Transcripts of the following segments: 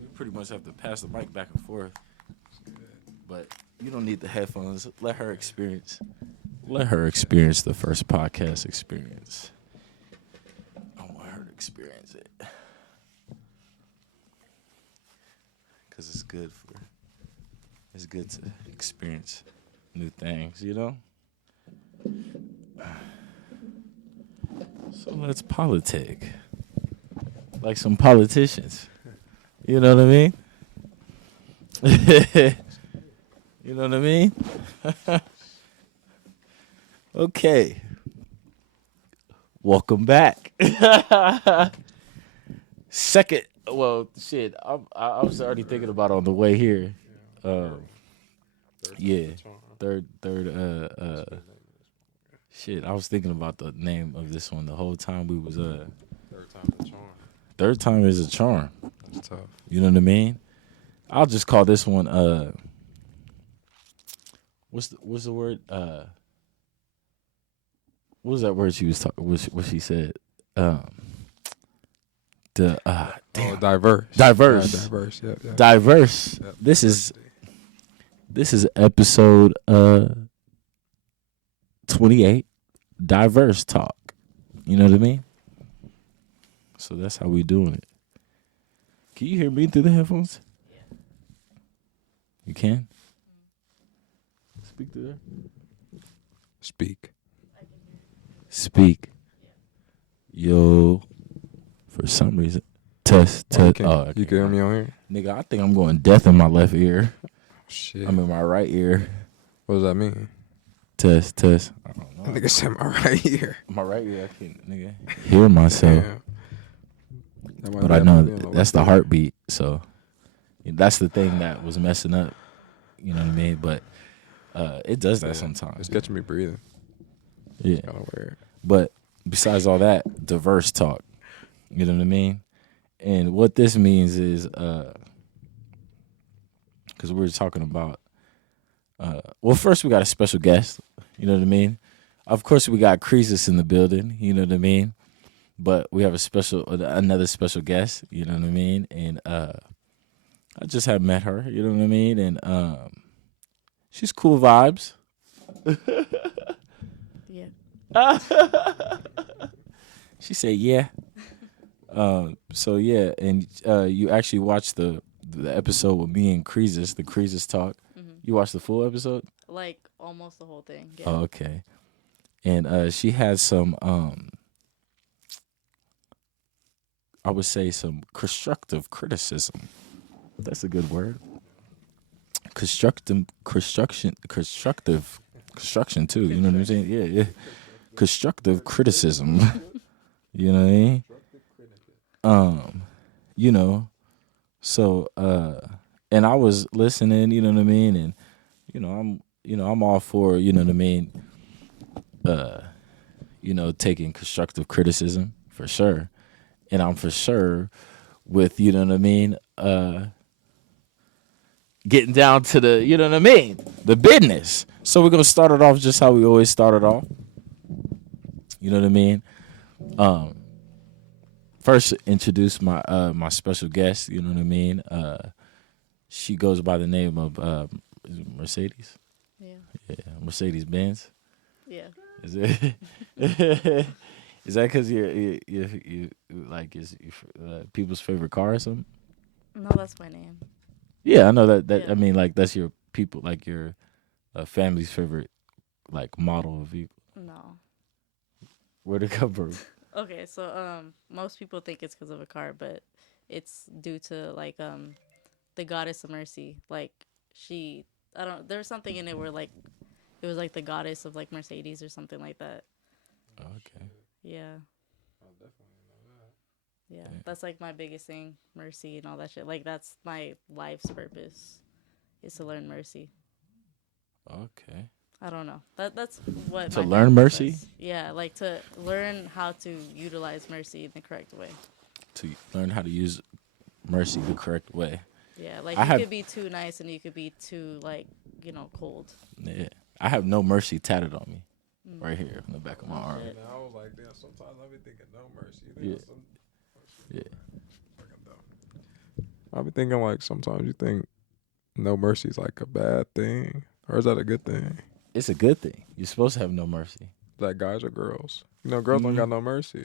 you pretty much have to pass the mic back and forth. But you don't need the headphones. Let her experience. Let her experience the first podcast experience. I want her to experience it. Because it's good to experience new things, you know? So let's politic. Like some politicians. You know what I mean? You know what I mean? Okay. Welcome back. Second, well, shit, I was already thinking about on the way here. Yeah, third, shit, I was thinking about the name of this one the whole time we was Third time's a charm. Third time is a charm. That's tough. You know what I mean? I'll just call this one what's the word? What was that word she was talking? What she said? Damn. Diverse. Diverse. Yeah, diverse. Yeah. Diverse. Yep. This is episode 28. Diverse talk. You know what I mean? So that's how we doing it. Can you hear me through the headphones? Yeah. You can? Speak through there. Speak. Yo. For some reason. Test. You okay. can hear me on here? Nigga, I think I'm going deaf in my left ear. Shit. I'm in my right ear. What does that mean? Test. I don't know. Nigga said my right ear. My right ear, I can't, nigga, hear myself. But I know that's the heartbeat, so that's the thing that was messing up. You know what I mean? But it does that sometimes. It's catching me breathing. Yeah. Kind of weird. But besides all that, diverse talk. You know what I mean? And what this means is, because we were talking about, well, first we got a special guest. You know what I mean? Of course, we got Creases in the building. You know what I mean? But we have another special guest. You know what I mean? And I just have met her. You know what I mean? And she's cool vibes. Yeah. She said, yeah. So yeah, and you actually watched the episode with me and Creases, the Creases talk. Mm-hmm. You watched the full episode? Like almost the whole thing. Yeah. Oh, okay. And she had some, I would say, some constructive criticism. That's a good word. Construction too. You know what I'm saying? Yeah. Constructive criticism. You know what I mean? You know, so and I was listening, you know what I mean, and I'm all for, you know what I mean, taking constructive criticism for sure. And I'm for sure with, you know what I mean, getting down to the, you know what I mean, the business. So we're gonna start it off just how we always started off. You know what I mean? First, introduce my my special guest. You know what I mean. She goes by the name of Mercedes. Yeah. Yeah, Mercedes Benz. Yeah. Is it? Is that because you like is people's favorite car or something? No, that's my name. Yeah, I know that. Yeah. I mean, like that's your people, like your family's favorite, like model of vehicle. No. Where'd it come from? Okay, so most people think it's because of a car, but it's due to like the goddess of mercy. Like there's something in it where like it was like the goddess of like Mercedes or something like that. Okay. Yeah. I'll definitely know that. Yeah. Yeah. That's like my biggest thing, mercy and all that shit. Like that's my life's purpose is to learn mercy. Okay. I don't know. That's what To my learn family mercy? says. Yeah, like to learn how to utilize mercy in the correct way. To learn how to use mercy the correct way. Yeah, like I you have- could be too nice and you could be too like, cold. Yeah. I have no mercy tatted on me, Mm. right here on the back of my arm. shit. And I was like, damn, sometimes I be thinking no mercy. Yeah. Yeah. Fucking dumb. I be thinking like sometimes you think no mercy is like a bad thing, or is that a good thing? It's a good thing. You're supposed to have no mercy. Like guys or girls? You know, girls don't got no mercy.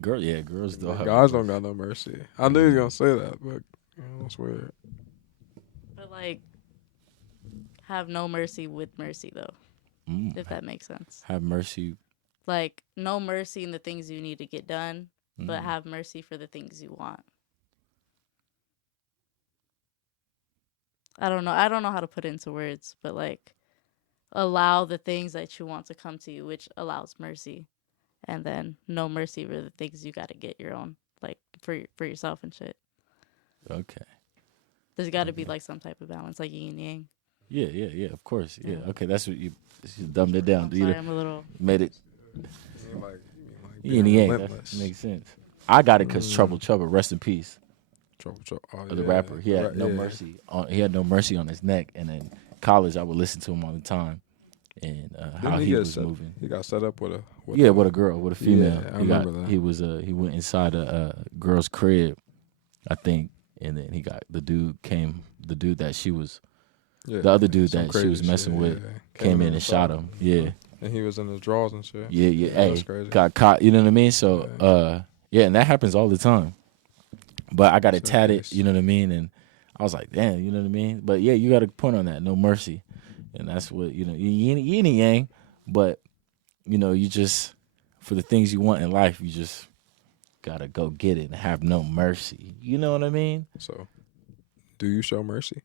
Girls don't have Guys no don't mercy. got no mercy. I knew you was gonna say that, but it's weird. But like, have no mercy with mercy though, if that makes sense. Have mercy. Like, no mercy in the things you need to get done, but Mm. have mercy for the things you want. I don't know. I don't know how to put it into words, but like, allow the things that you want to come to you, which allows mercy, and then no mercy for the things you got to get your own, like for yourself and shit. Okay. There's got to be like some type of balance, like yin and yang. Yeah. Of course. Yeah. Yeah. Okay. That's what you dumbed it down. I'm You sorry, I'm a little. made it. You mean like Yeah, being yeah. That relentless. makes sense. I got it because Trouble, rest in peace. Trouble. Oh, The rapper. He had no yeah. mercy. He had no mercy on his neck. And in college, I would listen to him all the time, and how Didn't he get was set- moving. He got set up with a With a girl, with a female. Yeah, I he got. remember that. He was. He went inside a girl's crib, I think, and then he got the dude that she was. yeah, The other dude some that she was crazy messing shit, with yeah. came in and shot him. Yeah. And he was in his drawers and shit. Yeah. That's Hey, crazy. got caught. You know what I mean? So, yeah, and that happens all the time. But I got it So tatted. nice. You know what I mean? And I was like, damn. You know what I mean? But yeah, you got a point on that. No mercy, and that's what yin and yang. But you just for the things you want in life, you just gotta go get it and have no mercy. You know what I mean? So, do you show mercy?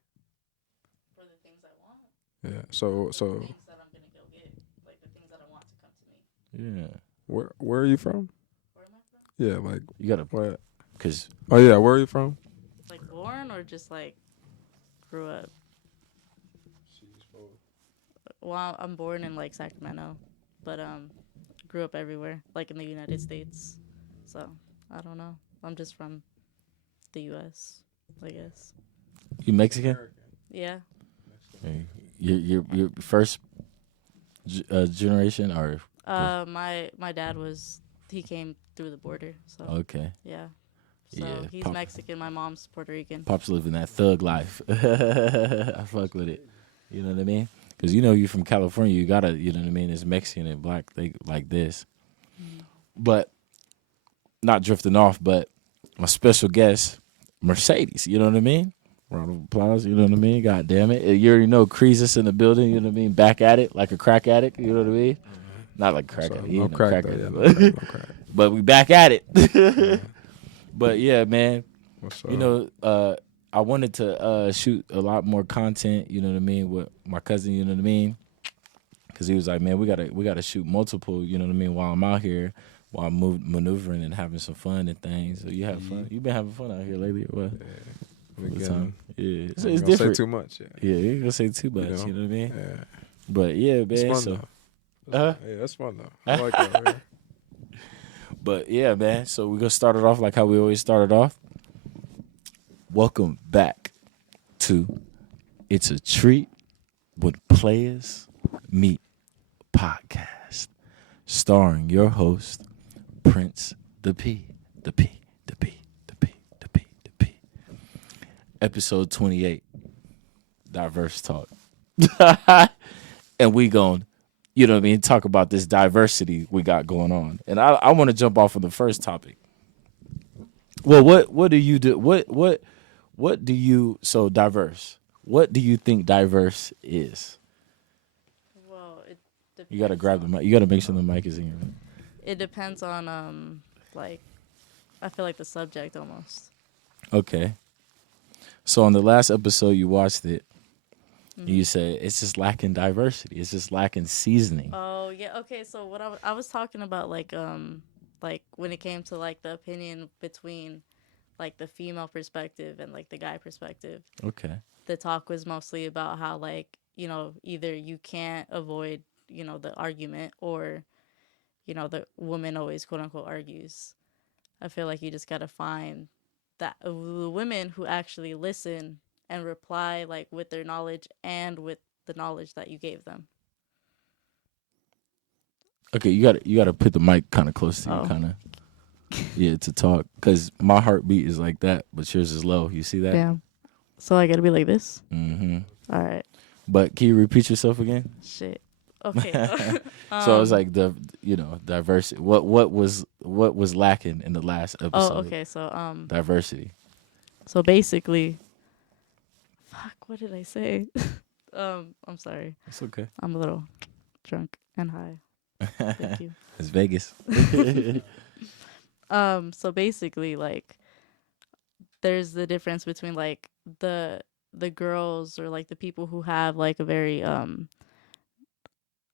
For the things I want, Yeah. So things that I'm gonna go get, like the things that I want to come to me. Yeah. where are you from? Where am I from? Yeah, like You gotta, what? cause Oh yeah, where are you from? Like born or just like grew up? Well, I'm born in like Sacramento, but grew up everywhere, like in the United States. So I don't know. I'm just from the U.S., I guess. you Mexican. Yeah. Your first generation, or My dad he came through the border, so okay. yeah. So Yeah, he's Pop- Mexican. My mom's Puerto Rican. Pops living that thug life. I fuck with it. You know what I mean? Because you from California, you gotta, you know what I mean? It's Mexican and black, they like this. But not drifting off, but my special guest, Mercedes. You know what I mean? Round of applause. You know what I mean? God damn it! You already know Creasus in the building. You know what I mean? Back at it like a crack addict. You know what I mean? Not like a crack So, addict. no He ain't crack, crack though. addict, Yeah, but- no crack. but we back at it. But yeah, man. What's up? You know, I wanted to shoot a lot more content, you know what I mean, with my cousin, you know what I mean? Because he was like, man, we gotta shoot multiple, you know what I mean, while I'm out here, while I'm maneuvering and having some fun and things. So you have fun? You been having fun out here lately or what? We All the getting- time? Yeah, it's I ain't gonna different. Say too much. Yeah. Yeah, you ain't gonna say too much, you know what I mean? Yeah. But yeah, It's man. fun So, though. Yeah, that's fun though. I like that. Yeah. but yeah, man. So we're gonna start it off like how we always started off. Welcome back to It's a Treat When Players Meet podcast, starring your host, Prince the P. Episode 28, Diverse Talk. And we gon', you know what I mean, talk about this diversity we got going on. And I want to jump off of the first topic. Well, what do you do? What do you, so diverse, what do you think diverse is? Well, it depends. You got to grab the mic. You got to make sure the mic is in your mouth. It depends on like, I feel like the subject almost. Okay. So on the last episode you watched it, you said it's just lacking diversity. It's just lacking seasoning. Oh yeah. Okay. So what I was talking about like when it came to like the opinion between like the female perspective and like the guy perspective. Okay. The talk was mostly about how like, either you can't avoid, the argument, or, the woman always quote unquote argues. I feel like you just got to find that the women who actually listen and reply like with their knowledge and with the knowledge that you gave them. Okay, you got to put the mic kind of close to you, Oh. kind of. Yeah, to talk. Because my heartbeat is like that, but yours is low. You see that? Damn. So I gotta be like this. Mm-hmm. All right. But can you repeat yourself again? Shit. Okay. So it's like diversity. What was lacking in the last episode? Oh, okay. So Diversity. So basically, fuck. What did I say? I'm sorry. It's okay. I'm a little drunk and high. Thank you. It's Vegas. So basically, like, there's the difference between like the girls or like the people who have like a very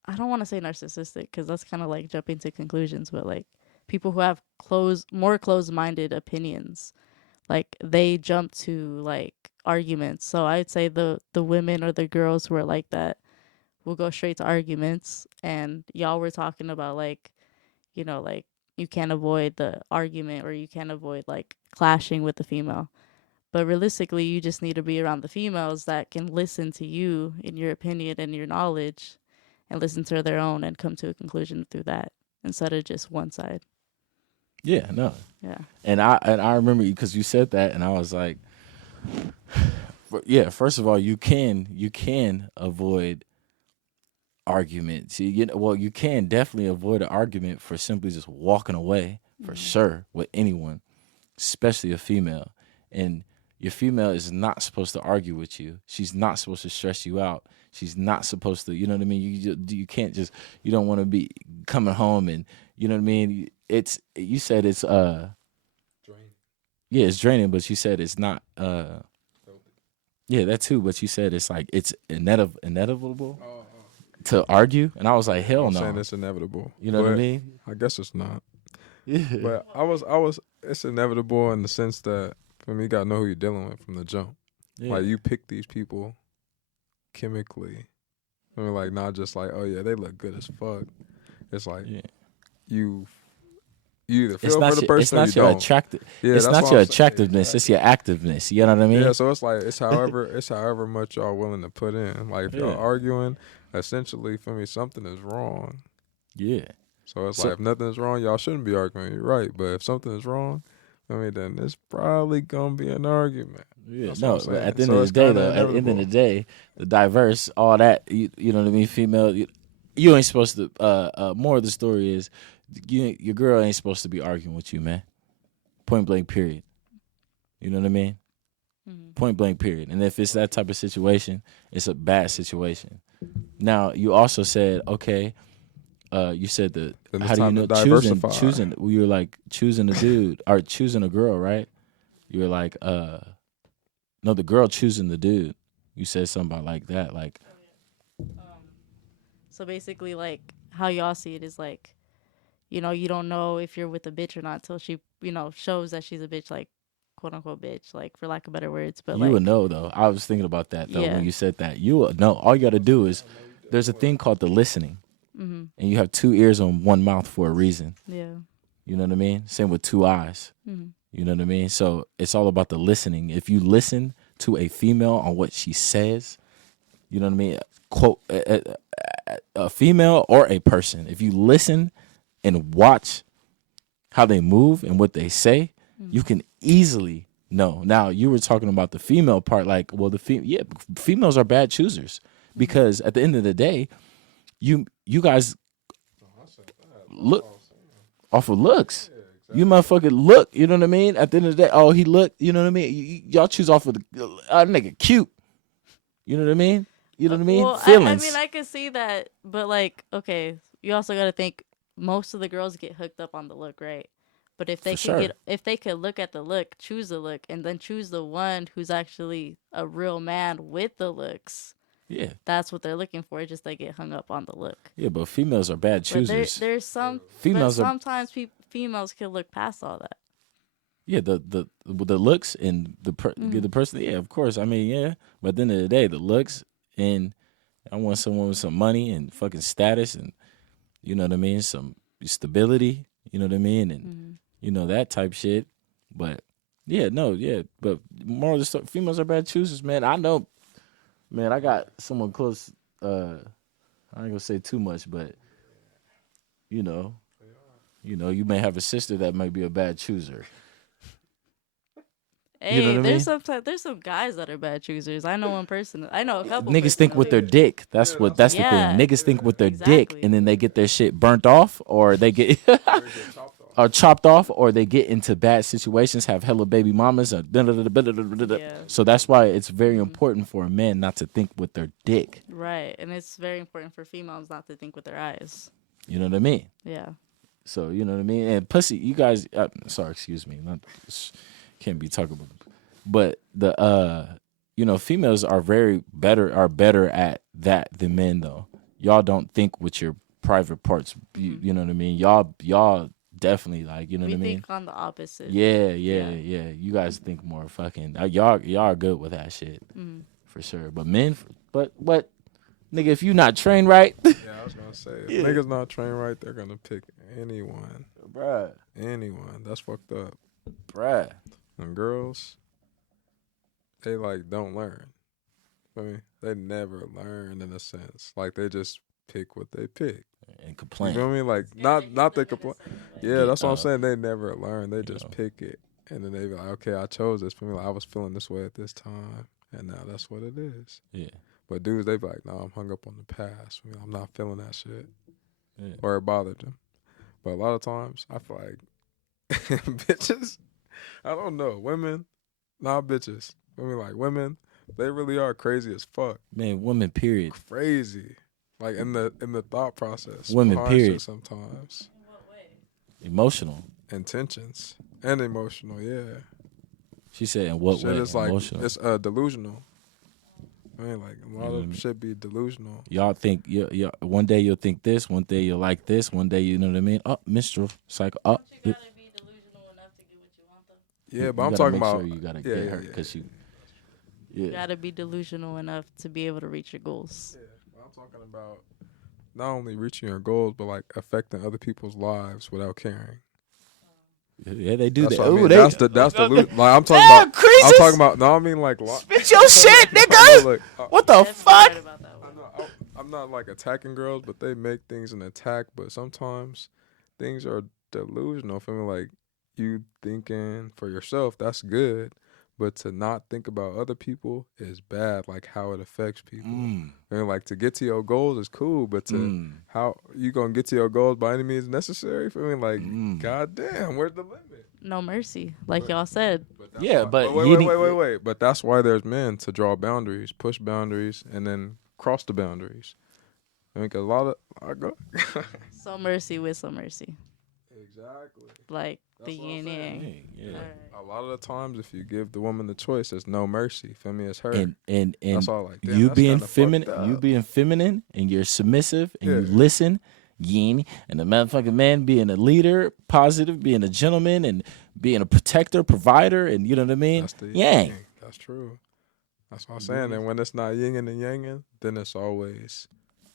I don't want to say narcissistic because that's kind of like jumping to conclusions, but like people who have more closed-minded opinions, like they jump to like arguments. So I'd say the women or the girls who are like that will go straight to arguments. And y'all were talking about like, like you can't avoid the argument or you can't avoid like clashing with the female. But realistically, you just need to be around the females that can listen to you in your opinion and your knowledge and listen to their own and come to a conclusion through that instead of just one side. Yeah, no. Yeah. And I remember you because you said that, and I was like, yeah. First of all, you can avoid arguments. You can definitely avoid an argument for simply just walking away for sure with anyone, especially a female. And your female is not supposed to argue with you. She's not supposed to stress you out. She's not supposed to, you know what I mean? You can't just, you don't want to be coming home and, you know what I mean? You said it's, draining. Yeah, it's draining, but you said it's not, yeah, that too, but you said it's like, it's inevitable to argue. And I was like, hell I'm no. saying it's inevitable. You know what I mean? I guess it's not. Yeah. But it's inevitable in the sense that, for me, you gotta know who you're dealing with from the jump. Yeah. Like, you pick these people chemically. I mean, like, not just like, oh yeah, they look good as fuck. It's like you either feel for the person it's not or you your don't. attractive. Yeah, it's that's not what your I'm saying. attractiveness. It's your activeness. You know what I mean? Yeah, so it's like it's however much y'all willing to put in. Like if y'all arguing, essentially for me something is wrong. Yeah. So it's like if nothing is wrong, y'all shouldn't be arguing. You're right, but if something is wrong, I mean then it's probably gonna be an argument. Yeah, That's no, what I'm but at saying. the end So of it's the day, kinda though, at the end of the inevitable. day, the diverse, all that, you know what I mean, female, you ain't supposed to, more of the story is, your girl ain't supposed to be arguing with you, man. Point blank, period. You know what I mean? Mm-hmm. Point blank, period. And if it's that type of situation, it's a bad situation. Now, you also said, okay, you said Then it's how do you time know, to diversify. choosing, you were like, choosing a dude, or choosing a girl, right? You were like, no, the girl choosing the dude. You said something about like that, like. So basically, like how y'all see it is like, you don't know if you're with a bitch or not till she, shows that she's a bitch, like quote unquote bitch, like for lack of better words. But You like, would know though. I was thinking about that though Yeah. when you said that. You would know. All you got to do is, there's a thing called the listening, mm-hmm. and you have two ears on one mouth for a reason. Yeah. You know what I mean? Same with two eyes. Mm-hmm. You know what I mean? So it's all about the listening. If you listen to a female on what she says, you know what I mean? Quote, a female or a person. If you listen and watch how they move and what they say, you can easily know. Now, you were talking about the female part, like, well, females are bad choosers because at the end of the day, you guys look off of looks. You motherfucking look, you know what I mean? At the end of the day, oh, he looked, you know what I mean? Y'all choose off of the nigga cute. You know what I mean? You know what I mean? Well, Feelings. I mean, I could see that, but like, okay, you also got to think most of the girls get hooked up on the look, right? But if they For sure. if they could look at the look, choose the look, and then choose the one who's actually a real man with the looks, Yeah. that's what they're looking for. It's just they get hung up on the look. Yeah, but females are bad But choosers. there's some Females but are- sometimes females can look past all that. Yeah, the looks and the person. Yeah, of course. I mean, yeah. But at the end of the day, the looks and I want someone with some money and fucking status and you know what I mean, some stability. You know what I mean, and you know that type shit. But yeah, no, yeah. But more of the story, females are bad choosers, man. I know, man. I got someone close. I ain't gonna say too much, but you know, You know, you may have a sister that might be a bad chooser. Hey, You know what I mean? there's some guys that are bad choosers. I know one person. I know a couple. Niggas think with their personally. dick. That's the thing. Yeah, Niggas think with their dick, exactly. and then they get their shit burnt off, or they get or chopped off, or they get into bad situations, have hella baby mamas. Yeah. So that's why it's very important for a man not to think with their dick. Right, and it's very important for females not to think with their eyes. You know what I mean? Yeah. So you know what I mean. And pussy, you guys. Sorry, excuse me. Can't be talking about. But you know, females are better at that than men though. Y'all don't think with your private parts. You know what I mean? Y'all definitely like, you know what I We mean? think on the opposite. Yeah. You guys think more fucking. Y'all are good with that shit for sure. But men, but what, nigga? If you not trained right, Yeah, I was gonna say, if niggas not trained right, they're gonna pick anyone. bruh. Anyone. That's fucked up. Bruh. And girls, they like don't learn. I mean, they never learn in a sense. Like they just pick what they pick. And You complain. feel me? Like not they complain. Yeah, that's what I'm up. saying. They never learn. They just know. pick it, and then they be like, okay, I chose this. For me, like, I was feeling this way at this time, and now that's what it is. Yeah. But dudes, they be like, no, I'm hung up on the past. I mean, I'm not feeling that shit, Yeah. or it bothered them. But a lot of times, I feel like bitches. I don't know. Women, not bitches. I mean, like women, they really are crazy as fuck. Man, women. Period. Crazy, like in the thought process. Women, behind shit period. sometimes Emotional. intentions and emotional. Yeah, She said, "In what shit way? is like Emotional." it's delusional. I mean, like a lot of shit be delusional. Y'all think one day you'll think this, one day you'll like this, one day you know what I mean. Oh, minstrel cycle. Oh, Don't you gotta be delusional enough to get what you want, though? Yeah, but you I'm gotta talking make about sure you gotta yeah, get yeah, her yeah, because yeah. you. You gotta be delusional enough to be able to reach your goals. Yeah, but I'm talking about not only reaching your goals, but like affecting other people's lives without caring. Yeah, they do That's that. what I mean. Ooh, That's the like I'm talking Damn, about. creases. I'm talking about. No, I mean like. Spit your shit, nigga. Look, What the Definitely fuck? right about that one. I'm not like attacking girls, but they make things an attack. But sometimes things are delusional. For me, like you thinking for yourself, that's good. But to not think about other people is bad. Like how it affects people. I mean, like to get to your goals is cool, but to how you gonna get to your goals by any means necessary? For me, like goddamn, where's the limit? No mercy, like y'all said. That's Yeah, why- but wait, you wait. But that's why there's men to draw boundaries, push boundaries, and then cross the boundaries. I think a lot of I go Some mercy with some mercy, exactly. like That's the what I'm yin saying. yang. Yeah. Alright. A lot of the times, if you give the woman the choice, there's no mercy. Feel me? It's her. And That's all. Like damn, you that's being kinda feminine, fucked you up. being feminine, and you're submissive, and you Yeah. listen, yin, and the motherfucking man being a leader, positive, being a gentleman, and being a protector, provider, and you know what I mean. That's the Yang. That's true. That's what I'm saying. And when it's not yin and yang, then it's always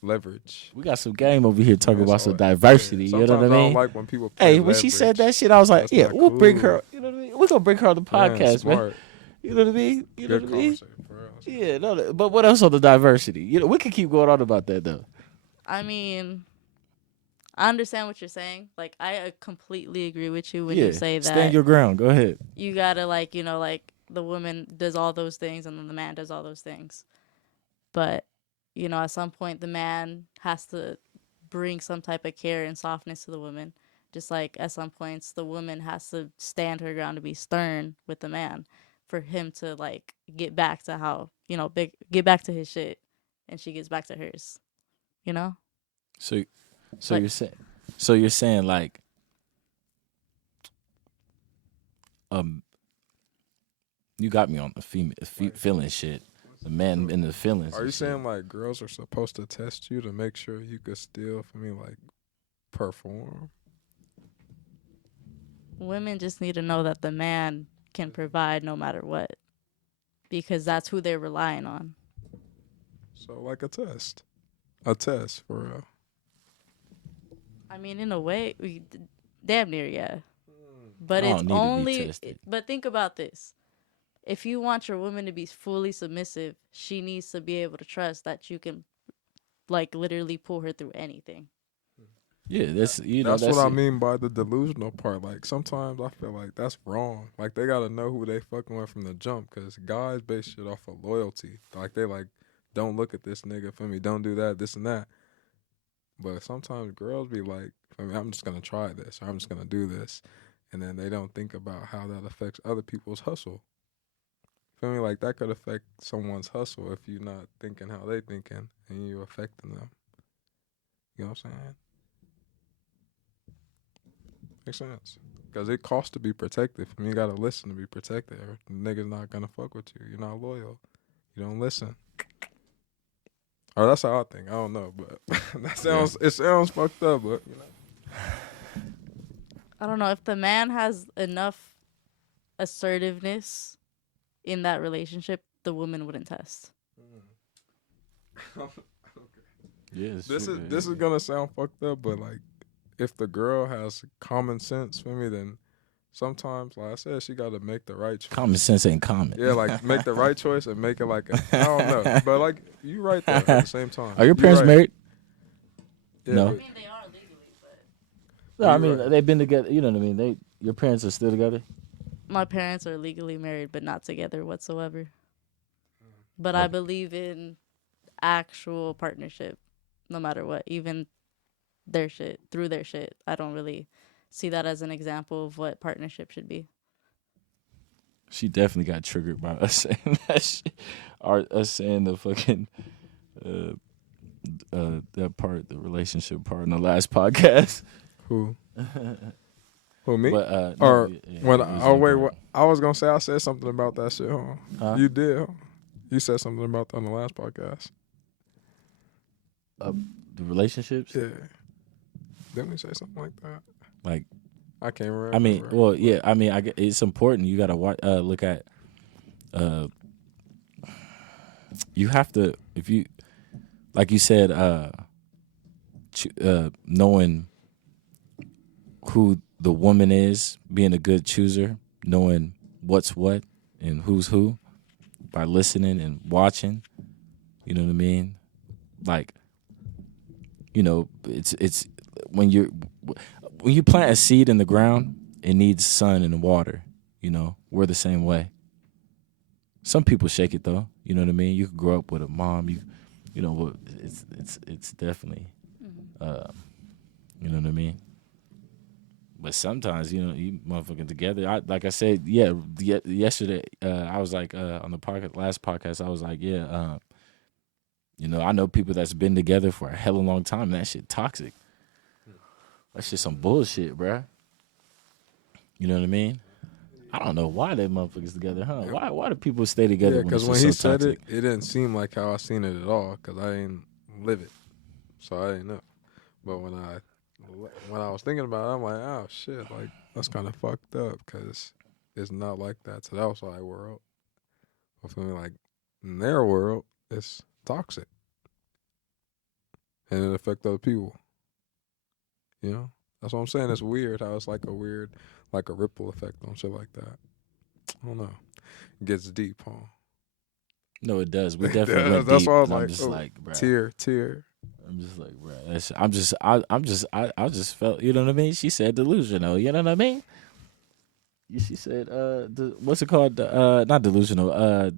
leverage. We got some game over here talking It's about some always- diversity. yeah. You know what I Sometimes mean? don't like when people play Hey, when she said that leverage. shit, I was like, That's yeah, not we'll bring cool. her. You know what I mean? We're gonna bring her on the Man, podcast, man. smart. You know what I mean? You know Good what I mean? conversation. For real. Yeah, no, but what else on the diversity? You know, we could keep going on about that though. I mean, I understand what you're saying. Like, I completely agree with you when yeah, you say that stand your ground. Go ahead. you gotta, like, you know, like the woman does all those things and then the man does all those things. But, you know, at some point, the man has to bring some type of care and softness to the woman. Just like at some points, the woman has to stand her ground to be stern with the man for him to, like, get back to how, you know, get back to his shit and she gets back to hers. You know? So Like- you're saying like, you got me on the feeling shit. The man in the feelings. Are and you shit. saying like girls are supposed to test you to make sure you could still, for me, like perform? Women just need to know that the man can provide no matter what, because that's who they're relying on. So like a test for real. I mean, in a way, damn near, yeah. But I it's don't need to be only. tested. But think about this: if you want your woman to be fully submissive, she needs to be able to trust that you can, like, literally pull her through anything. Yeah, that's you know That's what I it. mean by the delusional part. Like sometimes I feel like that's wrong. Like they gotta know who they fucking with from the jump, because guys base shit off of loyalty. Like they like, don't look at this nigga for me, don't do that, this and that. But sometimes girls be like, I mean, I'm just gonna try this, or I'm just gonna do this, and then they don't think about how that affects other people's hustle. Feel me? Like that could affect someone's hustle if you're not thinking how they thinking and you affecting them. You know what I'm saying? Makes sense. Because it costs to be protected. I mean, you gotta listen to be protected. Or the nigga's not gonna fuck with you. You're not loyal. You don't listen. Or that's how I think. I don't know, but it sounds fucked up. But you know, I don't know if the man has enough assertiveness in that relationship, the woman wouldn't test. Yeah, this is gonna sound fucked up, but like, if the girl has common sense for me, then sometimes, like I said, she got to make the right choice. common sense ain't common. Yeah, like make the right choice and make it like I don't know, but like you right there at the same time. Are your You parents right. married? Yeah, No. I but- mean, they are legally, but No, I You mean right. they've been together. You know what I mean? Your parents are still together. my parents are legally married, but not together whatsoever. But I believe in actual partnership, no matter what, even their shit, through their shit. I don't really see that as an example of what partnership should be. She definitely got triggered by us saying that shit. Us saying the fucking that part, the relationship part in the last podcast. Who? Who me? But Or when it was oh you, wait, bro. what, I was gonna say I said something about that shit, huh? Huh? You did, huh? You said something about that on the last podcast. The relationships, Yeah. Didn't we say something like that? like I can't remember. I mean, well, yeah, I mean, it's important. You gotta look at. You have to, if you, like you said, knowing who the woman is, being a good chooser, knowing what's what and who's who, by listening and watching. You know what I mean? Like, you know, it's when you plant a seed in the ground, it needs sun and water. You know, we're the same way. Some people shake it though. You know what I mean? You could grow up with a mom. You know, it's definitely, you know what I mean. But sometimes, you know, you motherfucking together. Like I said, yesterday, I was like on the last podcast, I was like, yeah, you know, I know people that's been together for a hella long time. And that shit toxic. That shit some bullshit, bruh. You know what I mean? I don't know why they motherfuckers together, huh? Why do people stay together? Yeah, when because it's when just he so said toxic? it didn't seem like how I seen it at all. Because I didn't live it, so I didn't know. But when I was thinking about it, I'm like, oh shit, like that's kind of fucked up. Because it's not like that to the outside world. I feel like in their world, it's toxic, and it affects other people. You know, that's what I'm saying. It's weird how it's like a ripple effect on shit like that. I don't know. It gets deep, huh? No, it does. We It definitely does. went That's deep. why I was and I'm like, just oh, like, bruh. Tear. I'm just like, bruh. I just felt, you know what I mean? She said delusional, you know what I mean? She said, what's it called? Not delusional,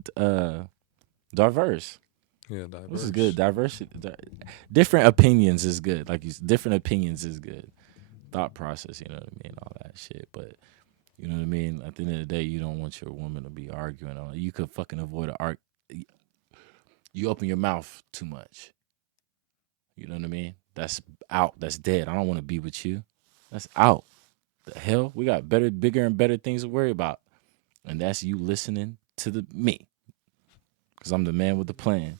diverse. Yeah, diverse. This is good. Diversity, different opinions is good. Like different opinions is good. Thought process, you know what I mean? All that shit. But you know what I mean? At the end of the day, you don't want your woman to be arguing on. You could fucking avoid an arc. You open your mouth too much. You know what I mean? That's out. That's dead. I don't want to be with you. That's out. The hell? We got bigger and better things to worry about. And that's you listening to me. Because I'm the man with the plan.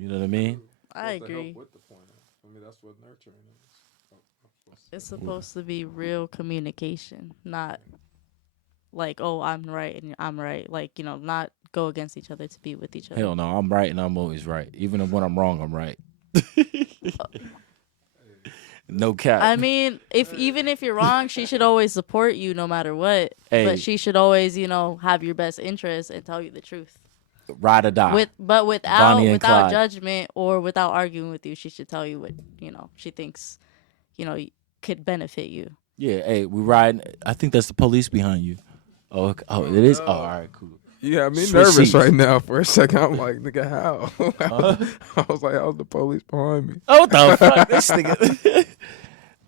You know what I mean? I agree. With the plan. I mean, that's what nurturing is. It's supposed to be real communication, not like, oh, I'm right and I'm right. Like, you know, not go against each other to be with each other. Hell no, I'm right and I'm always right. Even when I'm wrong, I'm right. No cap. I mean, even if you're wrong, she should always support you no matter what. Hey. But she should always, you know, have your best interest and tell you the truth. ride or die. Without Bonnie and without Clyde. judgment or without arguing with you, she should tell you what she thinks, could benefit you. Yeah, hey, we riding. I think that's the police behind you. Oh, it is. Oh, all right, cool. You had me Switch nervous seats. right now for a second. I'm like, nigga, how? I was like, how's the police behind me? Oh, what the fuck, this nigga.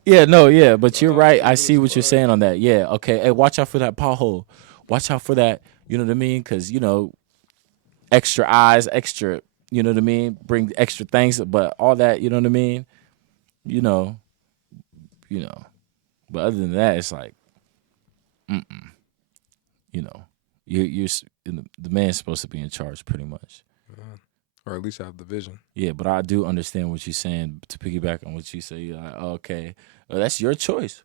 Yeah, but you're right. I see what you're saying on that. Yeah, okay. Hey, watch out for that pothole. Watch out for that. You know what I mean? Because extra eyes, extra. You know what I mean? Bring extra things, but all that. You know what I mean? You know. But other than that, it's like, the man's supposed to be in charge, pretty much. Or at least have the vision. Yeah, but I do understand what you're saying. To piggyback on what you say, you're like, okay, well, that's your choice.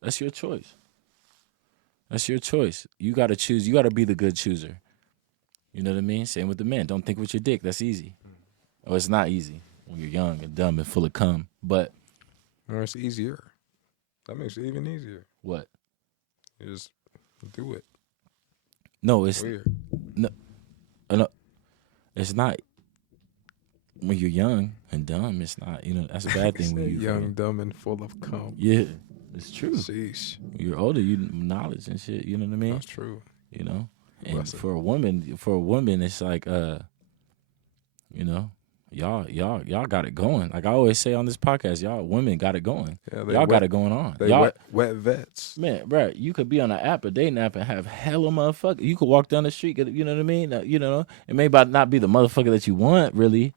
That's your choice. That's your choice. You got to choose. You got to be the good chooser. You know what I mean? Same with the men. Don't think with your dick. That's easy. Oh, it's not easy when you're young and dumb and full of cum. But Or it's easier. That makes it even easier. what? You just do it. No, it's Weird. it's not. When you're young and dumb, it's not. That's a bad thing when you're young, dumb, and full of cum. Yeah, it's true. Sheesh. You're older, you knowledge and shit. You know what I mean? That's true. And Bless it. for a woman, it's like, y'all got it going. Like I always say on this podcast, y'all women got it going. Yeah, Y'all got it going on. They Y'all, wet vets. man, bro, you could be on an app, a dating app, and have hella motherfucker. You could walk down the street, you know what I mean? It may not be the motherfucker that you want, really.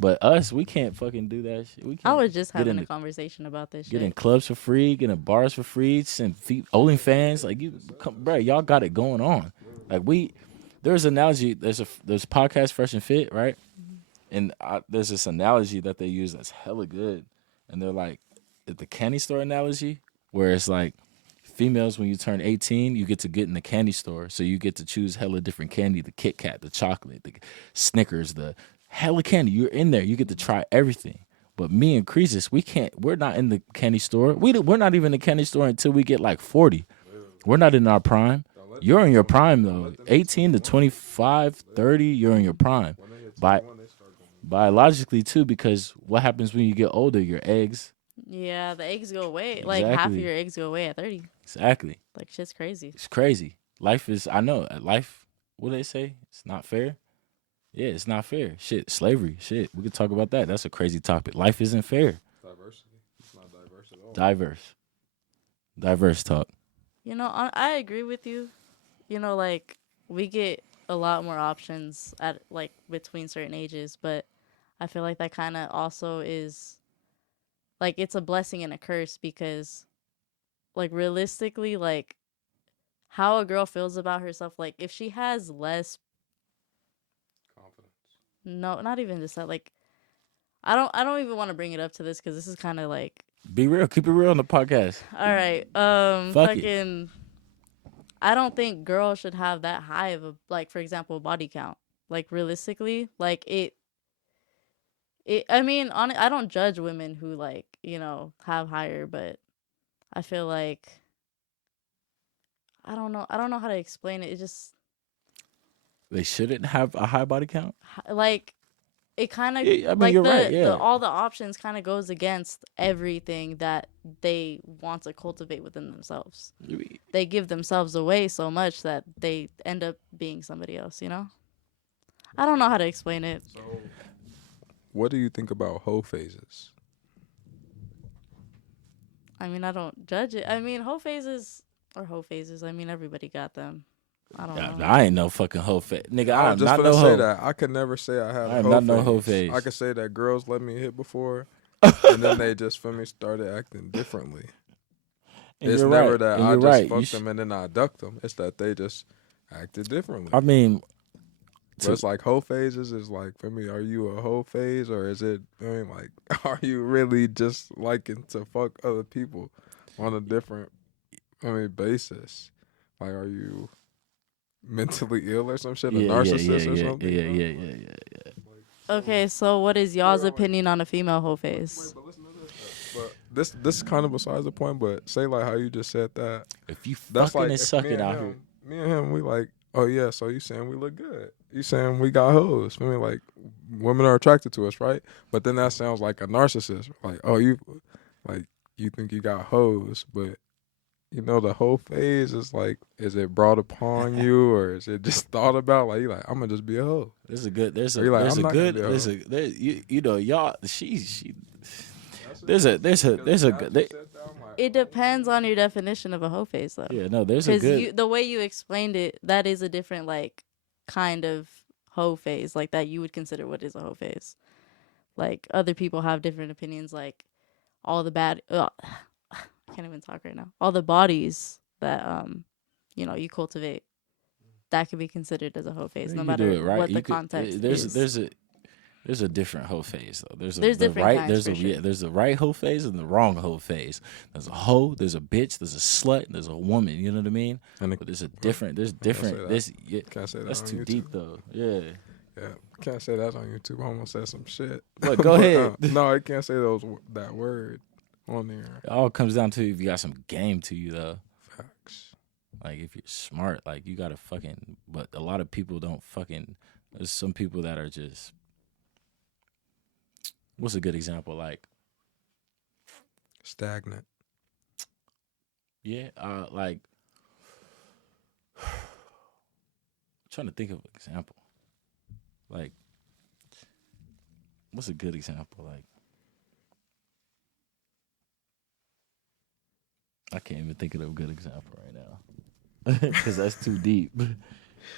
But us, we can't fucking do that shit. We can't I was just get having in a the- conversation about this Get in shit. clubs for free, get in bars for free, send OnlyFans. Like bro, y'all got it going on. Like there's an analogy. There's podcast Fresh and Fit, right? And there's this analogy that they use that's hella good, and they're like the candy store analogy, where it's like females when you turn 18, you get to get in the candy store, so you get to choose hella different candy: the Kit Kat, the chocolate, the Snickers, the hella candy. You're in there, you get to try everything. But me and Creases, we're not in the candy store. We're not even in the candy store until we get like 40. We're not in our prime. You're in your prime though. 18 to 25, 30, you're in your prime. Biologically too, because what happens when you get older? Your eggs. Yeah, the eggs go away. Like half of Exactly. your eggs go away at 30. Exactly. Like shit's crazy. It's crazy. Life is, I know, life, what do they say? It's not fair. Yeah, it's not fair. Shit, slavery. Shit, we could talk about that. That's a crazy topic. Life isn't fair. Diversity. It's not diverse at all. Diverse talk. I agree with you. Like we get a lot more options at like between certain ages, but I feel like that kind of also is like it's a blessing and a curse because like realistically, like how a girl feels about herself, like if she has less Confidence. no, not even just that, like I don't even want to bring it up to this because this is kind of like Be real. Keep it real on the podcast. all right, Fuck it. fucking I don't think girls should have that high of a, like, for example, body count. Like, realistically, like, I mean, I don't judge women who, like, have higher, but I feel like, I don't know how to explain it. It just, They shouldn't have a high body count. like, it kind of, Yeah, I mean, like, you're right, yeah. all the options kind of goes against everything that they want to cultivate within themselves. They give themselves away so much that they end up being somebody else, I don't know how to explain it. So, what do you think about hoe phases? I mean, I don't judge it. I mean, hoe phases, I mean, everybody got them. I don't know. I ain't no fucking hoe phase. Nigga, I am just not gonna no say hoe. that I could never say I had I a am hoe not phase. no hoe phase. I could say that girls let me hit before, and then they just for me started acting differently. And It's you're never right. that And I you're just right. fucked them and then I ducked them. It's that they just acted differently. I mean, But it's like hoe phases is like for me. Are you a hoe phase or is it? I mean, like, are you really just liking to fuck other people on a different, basis? Like, are you mentally ill or some shit? A narcissist or something? Yeah. Okay, so what is y'all's opinion on a female hoe phase? But listen to this. But this is kind of besides the point. But say like how you just said that. If you That's fucking like and if suck me it and out him- here. Me and him, we like Oh yeah, so you saying we look good? You saying we got hoes? I mean, like women are attracted to us, right? But then that sounds like a narcissist. Like, oh, like you think you got hoes, but you know the whole phase is like, is it brought upon you or is it just thought about? Like you like, I'm gonna just be a hoe. There's a good. There's Or a. you like, There's I'm a not gonna good. be a hoe. There's a. There. You know y'all. She. That's There's a. There's a. There's a. Because There, you said that, I'm like, It depends on your definition of a hoe phase, though. yeah. No. There's a Because good. the way you explained it, that is a different like kind of hoe phase, like that you would consider what is a hoe phase. Like other people have different opinions. Like all the bad. I can't even talk right now. All the bodies that you cultivate, that could be considered as a hoe phase, no You matter do it right. what You the could, context there's is. there's a different hoe phase though. There's There's the different right. kinds, There's for a sure. there's the right hoe phase and the wrong hoe phase. There's a hoe. There's a bitch. There's a slut. There's a woman. You know what I mean? And But there's a different. There's say different. that. This. Yeah, can't say that that's on too YouTube. deep though. Yeah. Yeah, can't say that on YouTube. I almost said some shit. But go ahead. No, I can't say that word on there. It all comes down to if you got some game to you though. Facts. Like if you're smart, like you gotta fucking. But a lot of people don't fucking. There's some people that are just. What's a good example? Like, Stagnant. yeah, like. Trying to think of an example. Like, what's a good example? Like, I can't even think of a good example right now because that's too deep.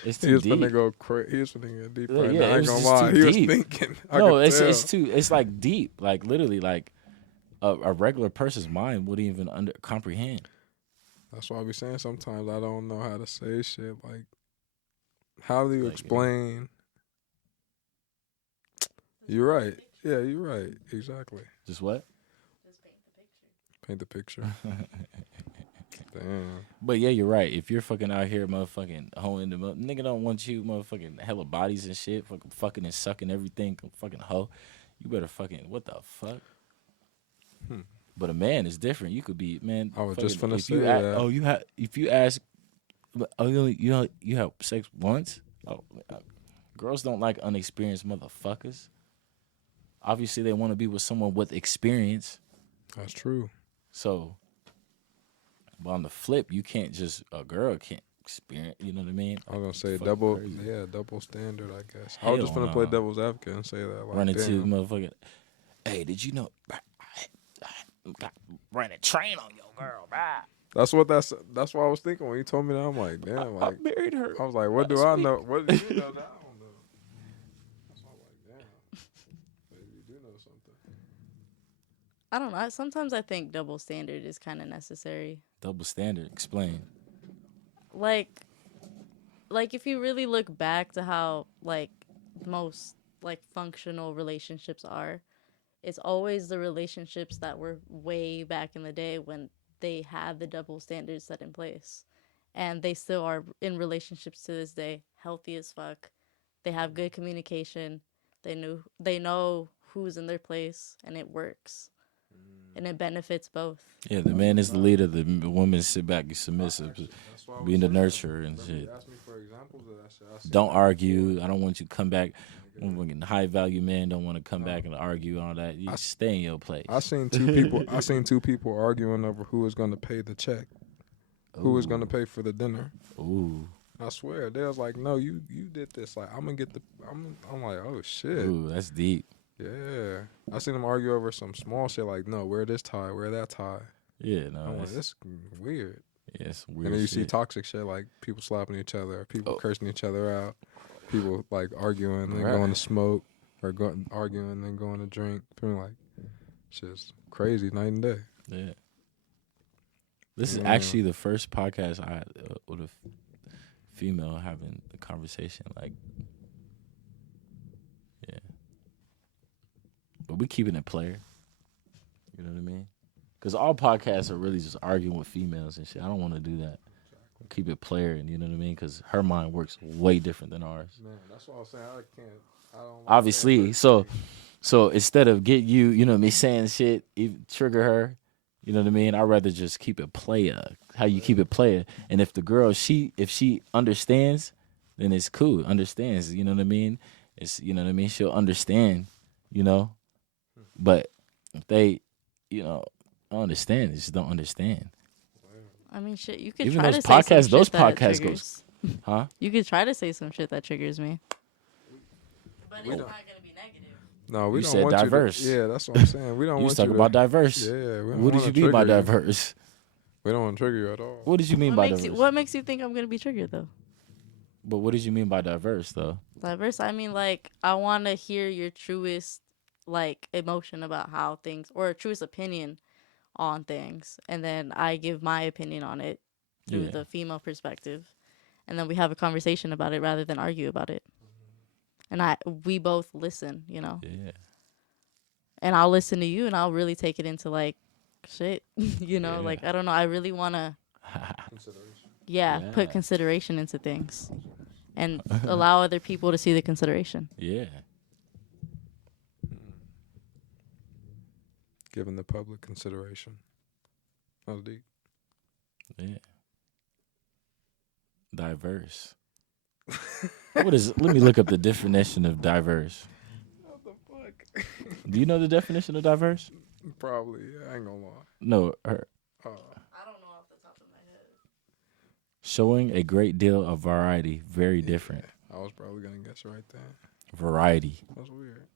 It's He too was deep. finna go crazy. He was finna get deep Yeah, right yeah, now. I it ain't was gonna just lie. too He was deep. thinking. I No, could it's tell. it's too. It's like deep. Like literally, like a regular person's mind wouldn't even comprehend. That's why I be saying sometimes I don't know how to say shit. Like, how do you Like, explain? You're right. Yeah, you're right. Exactly. Just what? Paint the picture. Damn. But yeah, you're right. If you're fucking out here, motherfucking hoeing them up, nigga don't want you, motherfucking hella bodies and shit, fucking and sucking everything, fucking hoe. You better fucking what the fuck? Hmm. But a man is different. You could be man. I was fucking- just finna if you say a- that. Oh, you have. If you ask, oh, you have sex once. Oh, girls don't like unexperienced motherfuckers. Obviously, they want to be with someone with experience. That's true. So, but on the flip, you can't just a girl can't experience. You know what I mean? I was gonna say Fucking double. crazy. Yeah, double standard. I guess. I was just Hell finna play no. devil's advocate and say that. Like, Run into damn. motherfucking. Hey, did you know? I ran a train on your girl, bruh. That's what I was thinking when you told me that. I'm like, damn. I Like, married her. I was like, what do last I week. know? What do you know that I don't know? That's why I'm like, damn. Maybe you do know something. I don't know. Sometimes I think double standard is kind of necessary. Double standard. Explain. Like if you really look back to how like most like functional relationships are, it's always the relationships that were way back in the day when they had the double standards set in place, and they still are in relationships to this day, healthy as fuck. They have good communication. They know who's in their place, and it works, and it benefits both. Yeah, the man is the leader. The woman sit back and submissive, That's why I was being the saying, nurturer and remember you shit. asked me for examples of that shit. I seen Don't that argue. before. I don't want you to come back. Fucking high value men don't want to come back and argue and all that. You stay in your place. I seen two people arguing over who was gonna pay the check, who was gonna pay for the dinner. Ooh, I swear, they was like, "No, you did this. Like, I'm gonna get the." I'm like, "Oh shit, ooh, that's deep. yeah." I seen them argue over some small shit, like, "No, wear this tie, wear that tie." Yeah, no, I'm like, that's, "This weird." yeah, it's weird. And then you see shit. toxic shit, like people slapping each other, people Oh. cursing each other out, people like arguing and then Right. going to smoke, or arguing and then going to drink. Feeling like shit's crazy night and day. Yeah. This is Yeah. actually the first podcast I had with a female having a conversation. Like, yeah. But we keeping it player. You know what I mean? Because all podcasts are really just arguing with females and shit. I don't want to do that. Keep it player, and you know what I mean? Because her mind works way different than ours. Man, that's what I was saying. I don't. Like Obviously, so instead of get you know me saying shit, trigger her, you know what I mean? I'd rather just keep it player. How you keep it player, and if the girl if she understands, then it's cool. Understands, you know what I mean? It's, you know what I mean? She'll understand, you know? But if they, you know, don't understand, they just don't understand. I mean, shit. You could Even try those to say some podcasts- shit those that podcasts triggers. Huh? You could try to say some shit that triggers me. But it's We not don't- gonna be negative. No, we You don't said want diverse. you to. Yeah, that's what I'm saying. We don't You want was talking you about to. diverse. Yeah, we don't What did wanna you mean by trigger you. diverse? We don't want to trigger you at all. What did you mean by diverse? What makes you think I'm gonna be triggered though? But what did you mean by diverse, though? Diverse. I mean, like, I want to hear your truest, like, emotion about how things, or truest opinion on things, and then I give my opinion on it through Yeah. the female perspective, and then we have a conversation about it rather than argue about it. And we both listen, you know. Yeah. And I'll listen to you, and I'll really take it into like, shit, you know. Yeah. Like, I don't know. I really want to, Consideration. Yeah. put consideration into things, and allow other people to see the consideration. Yeah. Giving the public consideration. That was deep. Yeah. Diverse. What is? Let me look up the definition of diverse. What the fuck? Do you know the definition of diverse? Probably. Yeah, I ain't gonna lie. No, Uh, I don't know off the top of my head. showing a great deal of variety, very different. I was probably gonna guess right there. Variety. That's weird.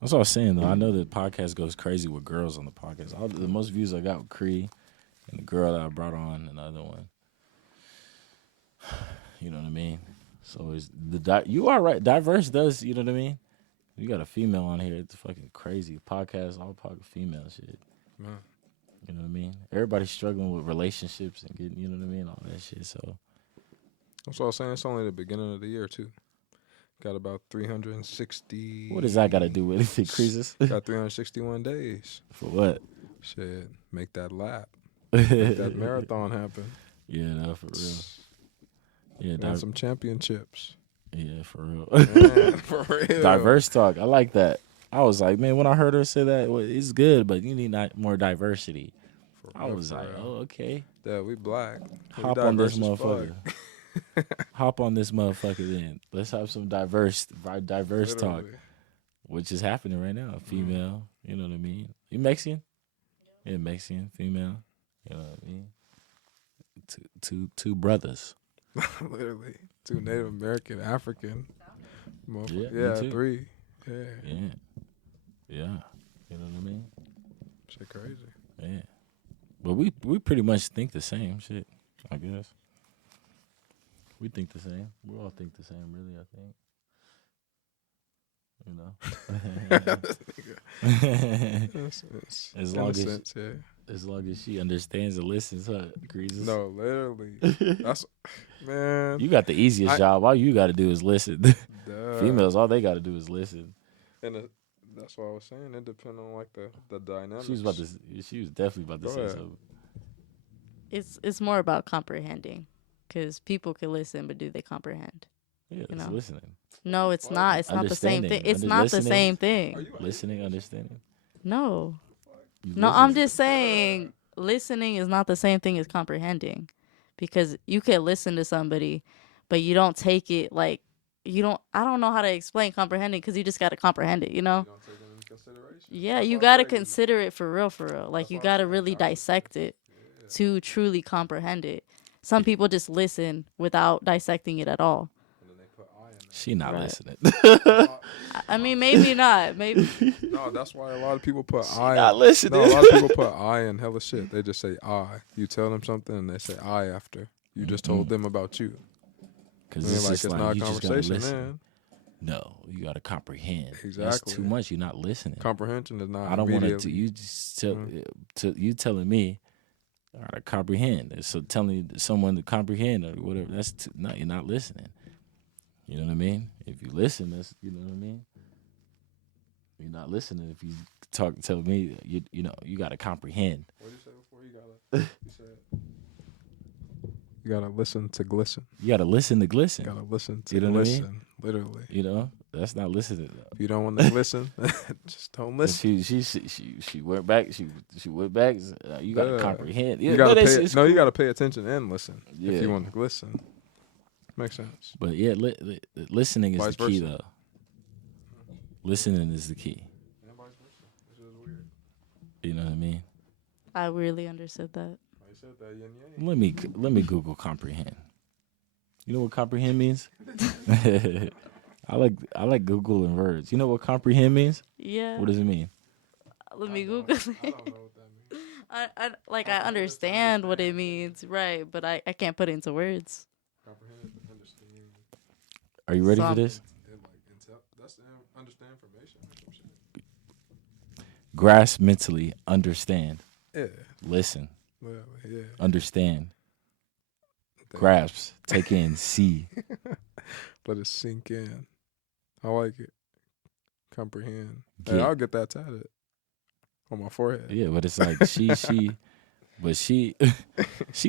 That's what I was saying, though. I know the podcast goes crazy with girls on the podcast. The most views I got with Cree and the girl that I brought on, another one. You know what I mean? So it's you are right. Diverse does, you know what I mean? You got a female on here. It's fucking crazy. Podcast, all female shit. Man. You know what I mean? Everybody's struggling with relationships and getting, you know what I mean? All that shit. So That's what I was saying. It's only the beginning of the year too. Got about 360. what does that got to do with anything, Creases? Got 361 days. For what? Shit, make that lap. Make that marathon happen. Yeah, no, for real. Yeah, Win some championships. yeah, for real. Man, for real. Diverse talk. I like that. I was like, man, when I heard her say that, well, it's good, but you need more diversity. For I real, was for like, real. oh, okay. Yeah, we black. We Hop on this diverse as fuck. motherfucker. Hop on this motherfucker then. Let's have some diverse talk, Literally. which is happening right now. Female, you know what I mean? You Mexican? Yeah, Mexican, female. You know what I mean? Two brothers. Literally. 2 Native American, African. Yeah, me Yeah, too. 3. Yeah. Yeah. Yeah. You know what I mean? Shit crazy. Yeah. But we pretty much think the same shit, I guess. We think the same. We all think the same, really, I think. You know? It's As long as- innocence, yeah. As long as she understands and listens, huh? Greases. No, literally. That's man. You got the easiest I- job. All you got to do is listen. Duh. Females, all they got to do is listen. And that's what I was saying. It depends on like the dynamics. She was definitely about to Go say ahead. something. It's more about comprehending, because people can listen, but do they comprehend? Yeah, You it's know. listening. No, it's not. It's not the same thing. Understanding. It's not the Listening. same Are thing. you Listening, understanding. No. You No, listen. I'm just saying listening is not the same thing as comprehending, because you can listen to somebody, but you don't take it like I don't know how to explain comprehending, because you just got to comprehend it, you know? You don't take them into consideration. Yeah, That's you why I got to say you- consider it for real, for real. Like, That's you why I got to say really I- dissect it Yeah. to truly comprehend it. Some people just listen without dissecting it at all. And then they put I in there. She not Right. listening. I mean, maybe not. Maybe. No, that's why a lot of people put She I. not listening. No, a lot of people put I in hella shit. They just say I. You tell them something and they say I after. You just told them about you. Because And it's like just it's like, not a you just gotta conversation, listen. man. No, you got to comprehend. That's Exactly. too much. You're not listening. Comprehension is not. I don't want to. immediately- You just tell Mm. you telling me. I gotta comprehend. So telling someone to comprehend or whatever. You're not listening. You know what I mean? If you listen, that's you know what I mean. You're not listening if you tell me you know you gotta comprehend. What did you say before? You said you gotta listen to glisten. You gotta listen to glisten. You gotta listen to You know what I mean? glisten. Literally. You know that's not listening. If you don't want to listen, just don't listen. She went back. She went back. You gotta Yeah. comprehend. You Yeah, gotta but pay. it's No, cool. you gotta pay attention and listen Yeah. if you want to listen. Makes sense. But yeah, listening is Vice the key, versa. though. Listening is the key. And vice versa. This is weird. You know what I mean? I really understood that. I said that yin yang. Let me Google comprehend. You know what comprehend means? I like Googling words. You know what comprehend means? Yeah. What does it mean? Let me Google I it. don't know what that means. I understand what it means, right? But I can't put it into words. Comprehend is to understand. Are you ready for Something. this? And like that's understand information. Or some shit. Grasp mentally, understand, Yeah. listen, Well, yeah. understand, Damn. grasp, take in, see. Let it sink in. I like it. Comprehend. Hey, Get. I'll get that tatted on my forehead. Yeah, but it's like she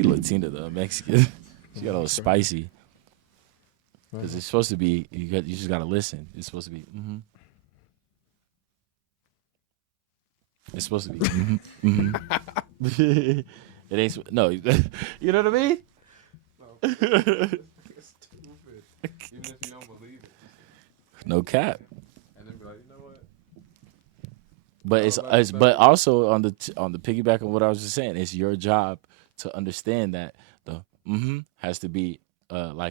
Latina though, Mexican. She got a little spicy because it's supposed to be. You just gotta listen. It's supposed to be. It's supposed to be. It ain't. No, you know what I mean? It's stupid. Even if you don't believe it. No cap. And then be like, you know what? But but also on the piggyback of what I was just saying, it's your job to understand that the has to be the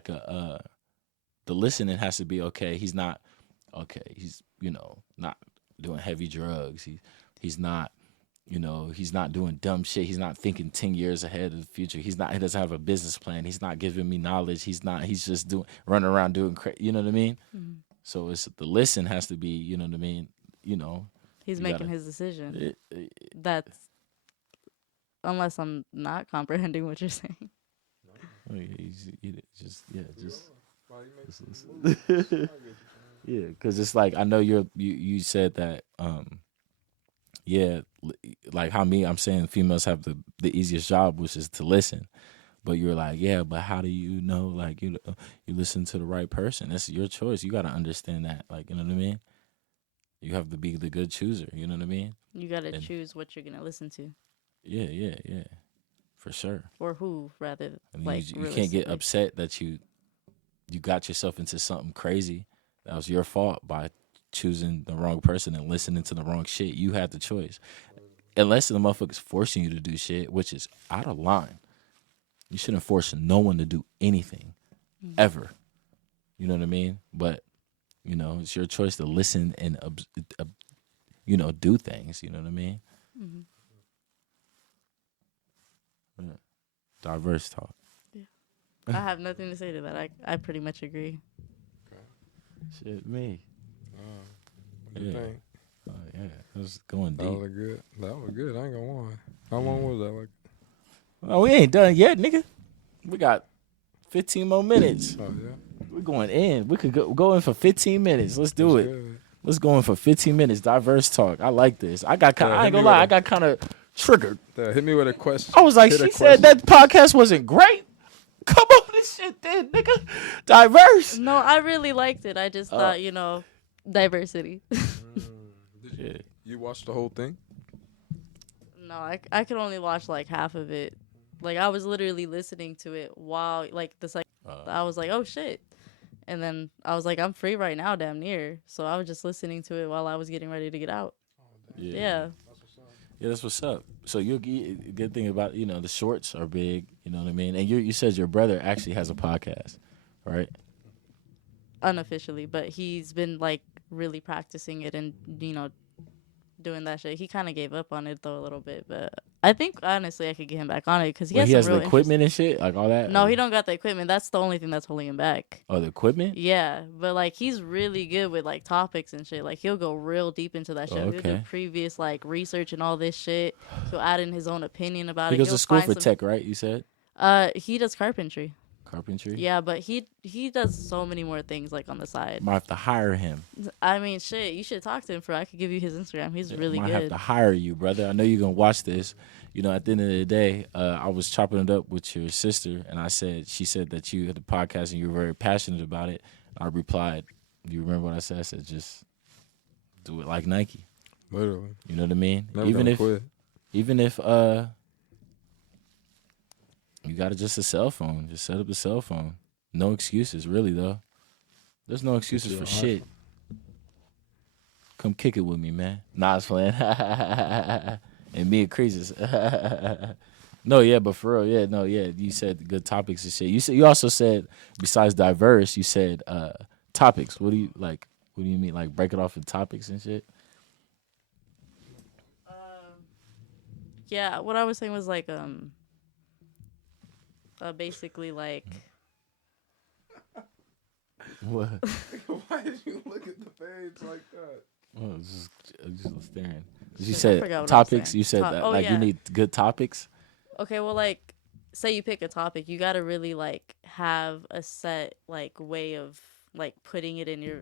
listening has to be okay. He's not okay. He's not doing heavy drugs. He's not he's not doing dumb shit. He's not thinking 10 years ahead of the future. He doesn't have a business plan. He's not giving me knowledge. He's just running around doing crazy. You know what I mean? Mm-hmm. So it's the listen has to be, you know what I mean? He's You making gotta- his decision. That's unless I'm not comprehending what you're saying. just listen. Yeah, because it's like I know you said that like how I'm saying females have the easiest job, which is to listen. But you're like, yeah, but how do you know? Like, you listen to the right person. That's your choice. You got to understand that. Like, you know what I mean? You have to be the good chooser. You know what I mean? You got to And- choose what you're going to listen to. Yeah. For sure. Or who, rather. And Like, you can't get realistically. upset that you got yourself into something crazy. That was your fault by choosing the wrong person and listening to the wrong shit. You had the choice. Unless the motherfucker's forcing you to do shit, which is out of line. You shouldn't force no one to do anything, ever. You know what I mean? But, it's your choice to listen and, do things. You know what I mean? Mm-hmm. Yeah. Diverse talk. I have nothing to say to that. I pretty much agree. Shit, me. What do you Yeah. think? Oh, yeah. That was going That deep. was good. That was good. I ain't gonna lie. How long was that? Like, Oh, we ain't done yet, nigga. We got 15 more minutes. oh yeah. We're going in. We could go in for 15 minutes. Let's do That's it. good. Let's go in for 15 minutes. Diverse talk. I like this. I Yeah, ain't gonna hit me lie. with I got kind of triggered. Hit me with a question. I was like, Hit a she said question. that podcast wasn't great. Come on, this shit then, nigga. Diverse. No, I really liked it. I just Oh. thought, diversity. Did Yeah. you watch the whole thing? No, I could only watch like half of it. Like I was literally listening to it while I was like, oh shit. And then I was like, I'm free right now, damn near. So I was just listening to it while I was getting ready to get out. Yeah. Yeah, that's what's up. So good thing about the shorts are big. You know what I mean? And you said your brother actually has a podcast, right? Unofficially, but he's been like really practicing it and doing that shit. He kind of gave up on it though a little bit, but I think honestly I could get him back on it because he Well, has he some has real the equipment and shit, like all that. No, he don't got the equipment. That's the only thing that's holding him back. Oh, the equipment? Yeah, but like he's really good with like topics and shit. Like he'll go real deep into that shit. He'll do okay. previous like research and all this shit. He'll add in his own opinion about He it. goes He'll to school find for some- tech, right? You said he does carpentry. carpentry. Yeah, but he does so many more things like on the side. Might have to hire him. I mean, shit, you should talk to him for. I could give you his Instagram. He's really Might have good. to hire you, brother. I know you're gonna watch this. At the end of the day, I was chopping it up with your sister, and she said that you had a podcast and you were very passionate about it. I replied, do you remember what I said? I said, just do it like Nike. Literally. You know what I mean? Never even gonna if quit. you got just a cell phone, just set up a cell phone. No excuses, really though. There's no excuses your for shit. Come kick it with me, man. Nah, I was playing. And me and Creases. No, yeah, but for real, yeah, no, yeah. You said good topics and shit. You also said besides diverse, you said topics. What do you like? What do you mean? Like break it off in topics and shit? Yeah, what I was saying was like basically like What? Why did you look at the page like that? Oh, just staring. You I forgot said what I was topics. saying. You said that like you yeah. need good topics. Okay, well, like, say you pick a topic, you gotta really like have a set like way of like putting it in your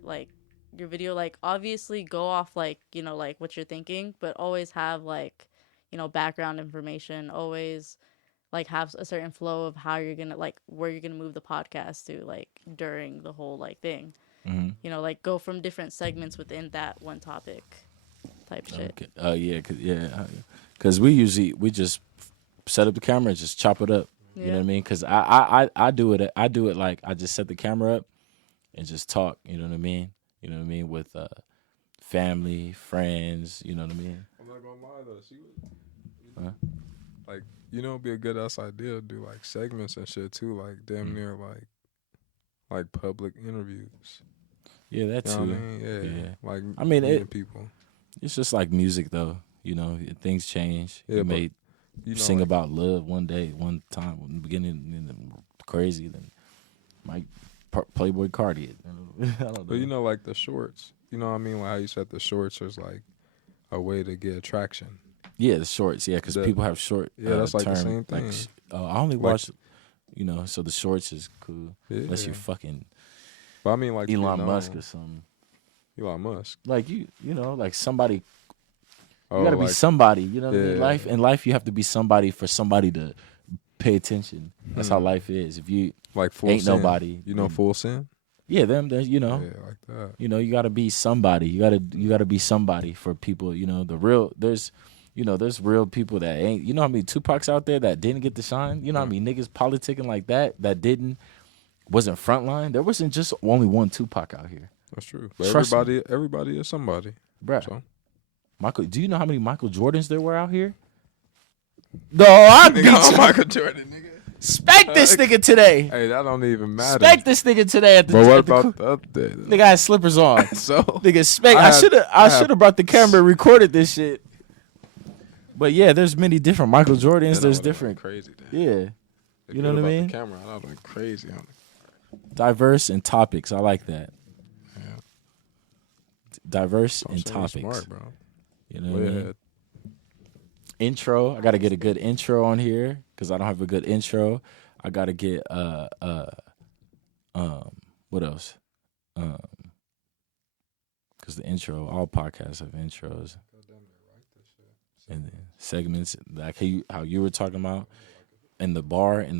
video. Like, obviously, go off like like what you're thinking, but always have like background information. Always like have a certain flow of how you're gonna like where you're gonna move the podcast to like during the whole like thing. Mm-hmm. Like go from different segments within that one topic, type shit. Okay. Yeah, cause we just set up the camera and just chop it up. You know what I mean? Cause I do it. I do it like I just set the camera up and just talk. You know what I mean? You know what I mean with family, friends. You know what I mean? I'm not gonna lie though, she was Huh? like, it'd be a good ass idea to do like segments and shit too, like damn near like public interviews. Yeah, that You know too. what I mean? Yeah. Like I mean, meeting people. It's just like music though. Things change. Yeah, You but, may sing about love one day, one time, in the beginning, and then crazy. Then might Playboy Cardi it. I don't know. But like the shorts. You know what I mean? Like how you said the shorts is like a way to get attraction. Yeah, the shorts. Yeah, because people have short. Yeah, that's like the term, same thing. I only watch. So the shorts is cool. Yeah. Unless you're fucking But I mean, like Elon Musk or something. Elon Musk. Like like somebody. Oh, You gotta be somebody. You know what I mean? Yeah. In life, you have to be somebody for somebody to pay attention. That's how life is. If you like full ain't sin. nobody, Full Sin. Yeah, them. Yeah, Yeah, like that. You gotta be somebody. You gotta be somebody for people. The real. There's real people that ain't. You know how many Tupacs out there that didn't get to shine. You know how many niggas politicking like that wasn't frontline. There wasn't just only one Tupac out here. That's true. But Trust everybody is somebody. Bruh. So. Michael, do you know how many Michael Jordans there were out here? No, I beat you. Michael Jordan, nigga. Spank this nigga today. Hey, that don't even matter. Spank this nigga today at the. But what at the about the other day? Nigga had slippers on. So Nigga spank. I should have brought the camera and recorded this shit. But yeah, there's many different Michael Jordans. There's different. Crazy. Yeah. You know what I mean? The camera, I went crazy on it. Diverse and topics. I like that. Yeah. Diverse I'm and saying you're topics. smart, bro. You know Way what I mean? ahead. Intro. I gotta get a good intro on here because I don't have a good intro. I gotta get what else? Because the intro, all podcasts have intros. And then segments like how you were talking about in the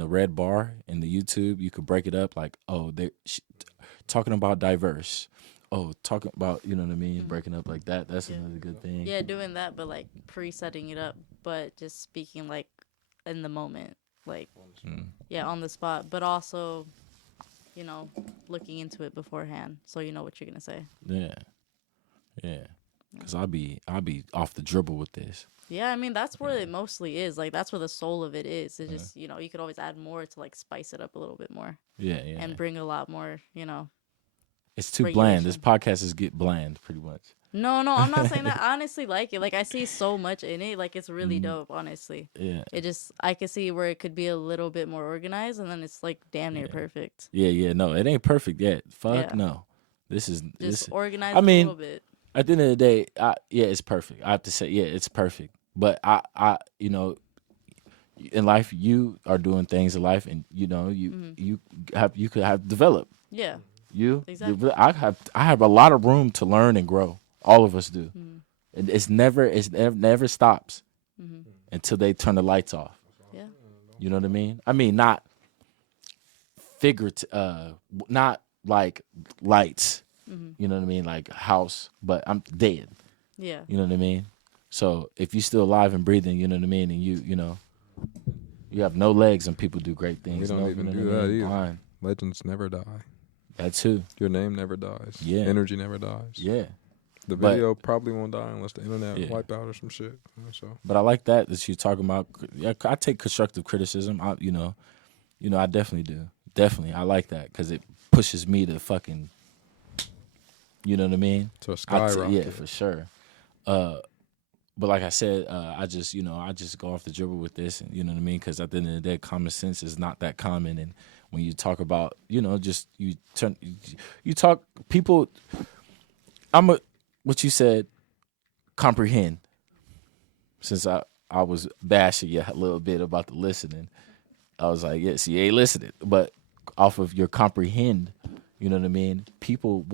red bar in the YouTube, you could break it up like, oh, they talking about diverse. Oh, talking about, you know what I mean, breaking up like that. That's another good thing. Yeah, doing that, but like pre-setting it up, but just speaking like in the moment, like on the spot, but also, looking into it beforehand, so you know what you're gonna say. Yeah. Cause I'll be off the dribble with this. Yeah, I mean that's where it mostly is. Like that's where the soul of it is. It's just you could always add more to like spice it up a little bit more. Yeah. And bring a lot more, It's too bland. This podcast is get bland pretty much. No, I'm not saying that. I honestly like it. Like I see so much in it. Like it's really dope, honestly. Yeah. I could see where it could be a little bit more organized, and then it's like damn near perfect. Yeah. No, it ain't perfect yet. Fuck Yeah. no. This is Just organized I mean, a little bit. At the end of the day, it's perfect. I have to say, it's perfect. But I in life, you are doing things in life, and you could have developed. Yeah. Exactly. I have a lot of room to learn and grow. All of us do. And it never stops until they turn the lights off. Yeah. You know what I mean? I mean, not figurative, not like lights. You know what I mean? Like house, but I'm dead. Yeah. You know what I mean? So if you're still alive and breathing, you know what I mean, and you have no legs and people do great things. We don't even do that either. Blind. legends never die. That too. Your name never dies. Yeah. Energy never dies. Yeah. The But- video probably won't die unless the internet Yeah. wipe out or some shit. So But I like that you're talking about. Yeah, I take constructive criticism. I definitely do. Definitely, I like that because it pushes me to fucking. You know what I mean? to a Yeah, skyrocket. for sure. But like I said, I just go off the dribble with this, and you know what I mean? Because at the end of the day, common sense is not that common, and when you talk about, just you talk people. What you said, comprehend. Since I was bashing you a little bit about the listening, I was like, yes, you ain't listening, but off of your comprehend. You know what I mean? People,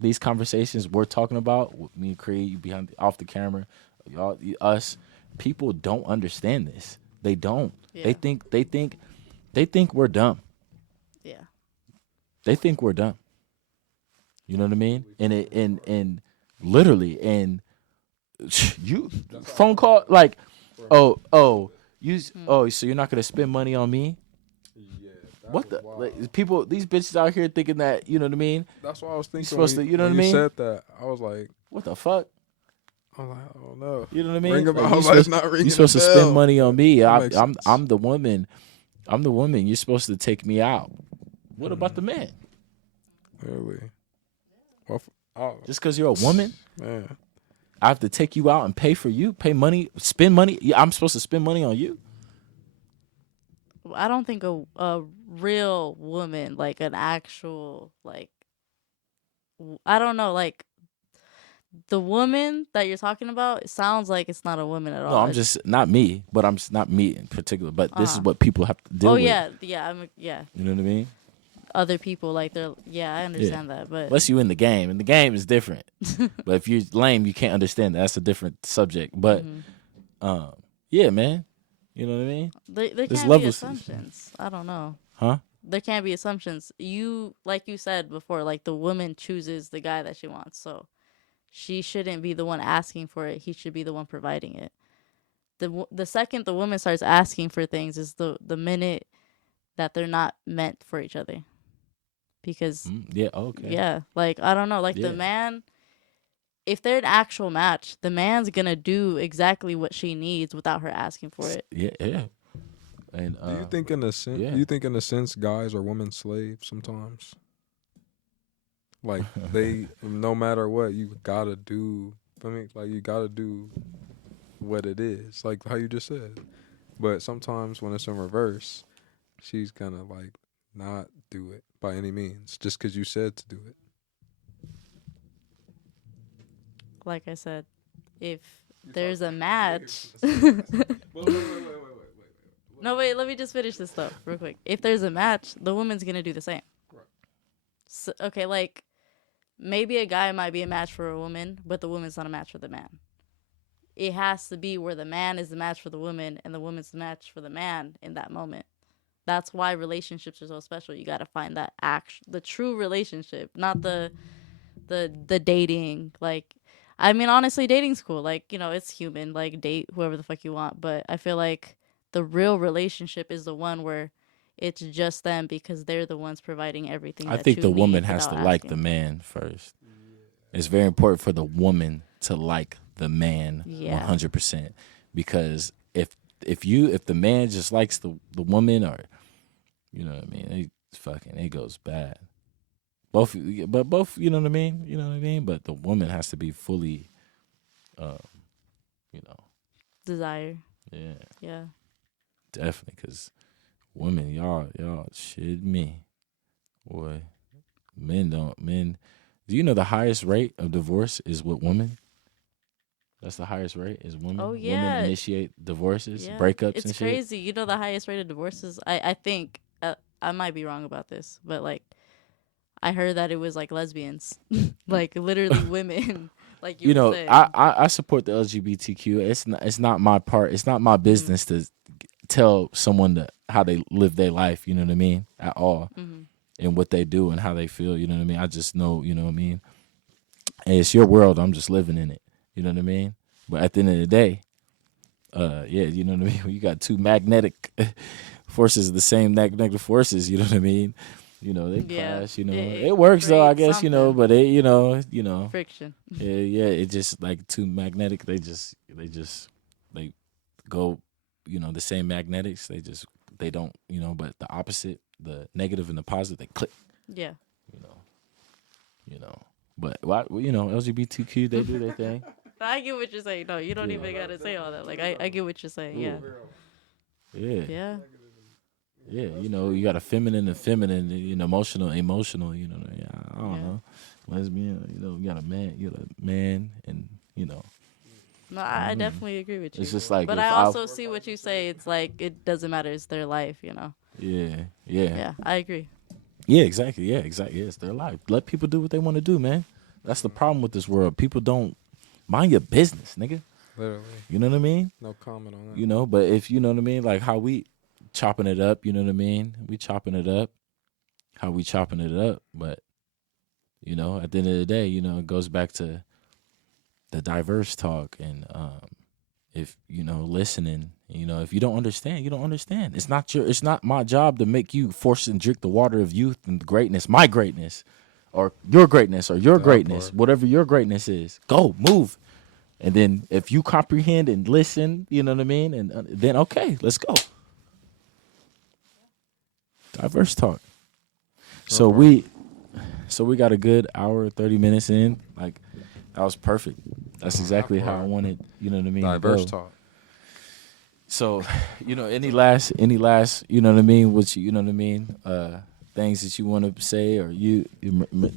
these conversations we're talking about, with me and Creed, you behind off the camera, y'all, us, people don't understand this. They don't. Yeah. They think we're dumb. Yeah. They think we're dumb. You know what I mean? And literally, and you phone call like, so you're not gonna spend money on me? Yeah, that What was the wild. like, people? These bitches out here thinking that, you know what I mean? That's what I was thinking. supposed when to- you know when what I mean? You said that. I was like, What the fuck? oh no. You know what I mean? Ring a Like, bell. you Like, supposed- it's not ringing. You're supposed a to bell. spend money on me. That makes sense. I'm the woman. I'm the woman. You're supposed to take me out. What about the man? Really? Well, oh Just because you're a woman, man. I have to take you out and pay for you, pay money, spend money. Yeah, I'm supposed to spend money on you. I don't think a real woman, like an actual, like, I don't know, like, the woman that you're talking about, it sounds like it's not a woman at all. No, I'm It's- just not me, but I'm just not me in particular. But this is Uh-huh. what people have to deal Oh with. yeah, You know what I mean? other people, like, they're, I understand that, but Unless you in the game, and the game is different. But if you're lame, you can't understand that. That's a different subject. But Mhm. yeah, man. You know what I mean? there There's can't be levels. assumptions. I don't know. Huh? There can't be assumptions. Like you said before, like, the woman chooses the guy that she wants, so she shouldn't be the one asking for it. He should be the one providing it. The second the woman starts asking for things is the minute that they're not meant for each other. Because Yeah. Okay. yeah, like, I don't know, like, Yeah. the man, if they're an actual match, the man's gonna do exactly what she needs without her asking for it. Yeah. Yeah. And Do you think in a sense? yeah. Do you think in a sense guys are women slaves sometimes? Like they, no matter what, you gotta do. I mean, like you gotta do what it is, like how you just said. But sometimes when it's in reverse, she's gonna like not do it by any means, just because you said to do it. Like I said, if there's a match. No, wait, let me just finish this though, real quick. If there's a match, the woman's gonna do the same. Right. So, okay, like, maybe a guy might be a match for a woman, but the woman's not a match for the man. It has to be where the man is the match for the woman and the woman's the match for the man in that moment. That's why relationships are so special. You gotta find that the true relationship, not the dating. Like, I mean, honestly, dating's cool. Like, it's human. Like, date whoever the fuck you want. But I feel like the real relationship is the one where it's just them because they're the ones providing everything. I that think you the need woman has to without like asking. the man first. It's very important for the woman to like the man Yeah. 100%. Because if the man just likes the woman, or you know what I mean, it goes bad. Both, you know what I mean? You know what I mean? But the woman has to be fully Desire. yeah, Yeah. definitely, cuz women, y'all shit me. Boy, men, do you know the highest rate of divorce is with women? That's the highest rate is women. Oh, yeah. Women initiate divorces, Yeah. breakups, It's and shit. crazy. The highest rate of divorces, I think, I might be wrong about this, but, like, I heard that it was, like, lesbians. Like, literally women. Like you were saying. I support the LGBTQ. It's not my part. It's not my business to tell someone how they live their life. You know what I mean? At all, and what they do and how they feel. You know what I mean? I just know. You know what I mean? Hey, it's your world. I'm just living in it. You know what I mean? But at the end of the day, you know what I mean? You got two magnetic forces, the same magnetic forces. You know what I mean? You know, they Yeah, clash. You know, it it works though, I creates guess. You know, something. but it, you know, Friction. yeah, it just like too magnetic. They go, you know, the same magnetics. They don't, you know, but the opposite, the negative and the positive, they click. Yeah. You know. But why? You know, LGBTQ, they do their thing. I get what you're saying. No, you don't Yeah. even gotta say all that. Like I get what you're saying. Yeah. Yeah. Yeah. Yeah, you know, you got a feminine, you know, emotional. You know, yeah, I don't Yeah. know, lesbian. You know, you got a man, and you know, No, I definitely agree with you. it's just like. But if I also see what you say. It's like it doesn't matter. It's their life, you know. Yeah. Yeah, I agree. Yeah, exactly. Yeah, exactly. Yeah, it's their life. Let people do what they want to do, man. That's the problem with this world. People don't mind your business, nigga. Literally, You know what I mean? no comment on that. You know, but if you know what I mean, like how we chopping it up, you know what I mean? We chopping it up. How we chopping it up, but you know, at the end of the day, you know, it goes back to the diverse talk and if you know listening, you know, if you don't understand, you don't understand. It's not my job to make you force and drink the water of youth and greatness, my greatness, or your greatness, or your That greatness, part. whatever your greatness is. Go move, and then if you comprehend and listen, you know what I mean, and then okay, let's go. Diverse talk. So we got a good hour, 30 minutes in. Like that was perfect. That's exactly how I wanted. You know what I mean? to Diverse go. talk. So, you know, any last, you know what I mean? You know what I mean? Things that you want to say, or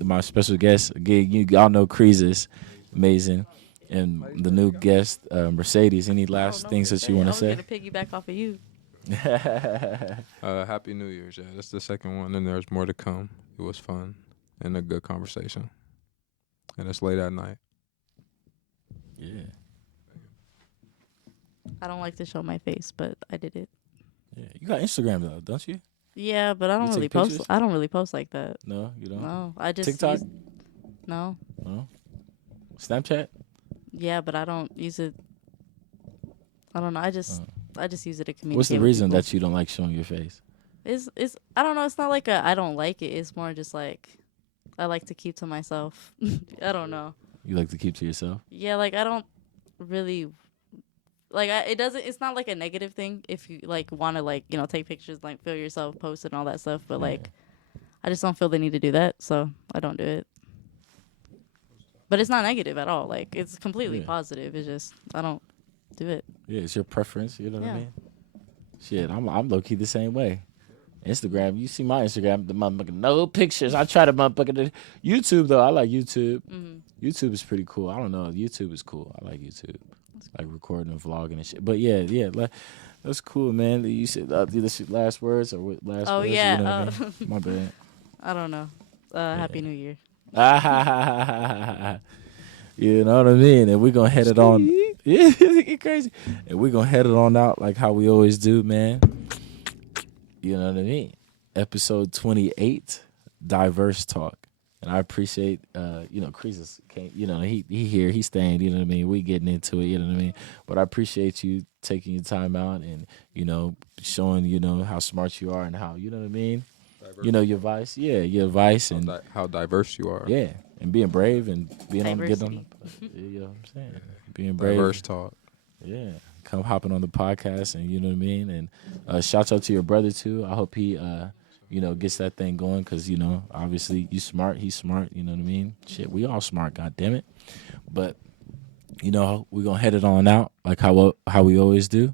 my special guest again. Y'all know Creases, amazing, and the new guest Mercedes. Any last things that you want to say? I was gonna piggyback off of you. Happy New Year's. Yeah, that's the second one, and there's more to come. It was fun and a good conversation, and it's late at night. Yeah, I don't like to show my face, but I did it. yeah. You got Instagram though, don't you? Yeah, but I don't You really take post. pictures? I don't really post like that. No, you don't. No, I just TikTok? no. No. Snapchat? Yeah, but I don't use it. I don't know. I just use it to communicate. What's the with reason people. that you don't like showing your face? It's I don't know. It's not like I don't like it. It's more just like I like to keep to myself. I don't know. You like to keep to yourself? Yeah, like I don't really like it doesn't. It's not like a negative thing if you like want to like take pictures, like feel yourself, post it and all that stuff. But Yeah. like I just don't feel the need to do that, so I don't do it. But it's not negative at all. Like it's completely Yeah. positive. It's just I don't do it. Yeah, it's your preference. You know what I Yeah. mean? Shit, I'm low key the same way. Instagram, you see my Instagram, the motherfucking no pictures. I try to motherfucking YouTube though. I like YouTube. YouTube is pretty cool. I don't know. YouTube is cool. I like YouTube. Like recording and vlogging and shit. But yeah, like, that's cool, man. You said this last words or what last Oh, words? yeah, You know what I mean? My bad. I don't know. Happy New Year. You know what I mean? And we're gonna head it on. Yeah, get crazy. And we're gonna head it on out like how we always do, man. You know what I mean? Episode 28, Diverse Talk. And I appreciate Creases came, he here, he's staying, you know what I mean? We getting into it, you know what I mean? But I appreciate you taking your time out and, showing, how smart you are and how, you know what I mean? Diverse. Your advice. Yeah, your advice and How diverse you are. yeah, and being brave and being on getting on Diversity. you know what I'm saying? Being brave. Diverse talk. Yeah. Come hopping on the podcast and you know what I mean? And shout out to your brother too. I hope he gets that thing going because, obviously you smart, he's smart, you know what I mean? Shit, we all smart, god damn it. But, we're gonna head it on out like how we always do.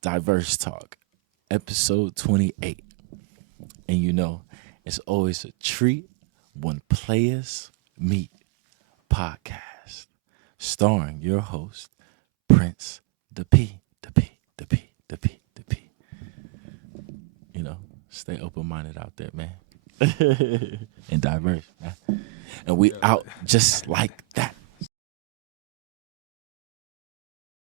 Diverse Talk, episode 28. And it's always a treat when players meet podcast. Starring your host, Prince the P. Stay open-minded out there, man. And diverse, man. And we out just like that.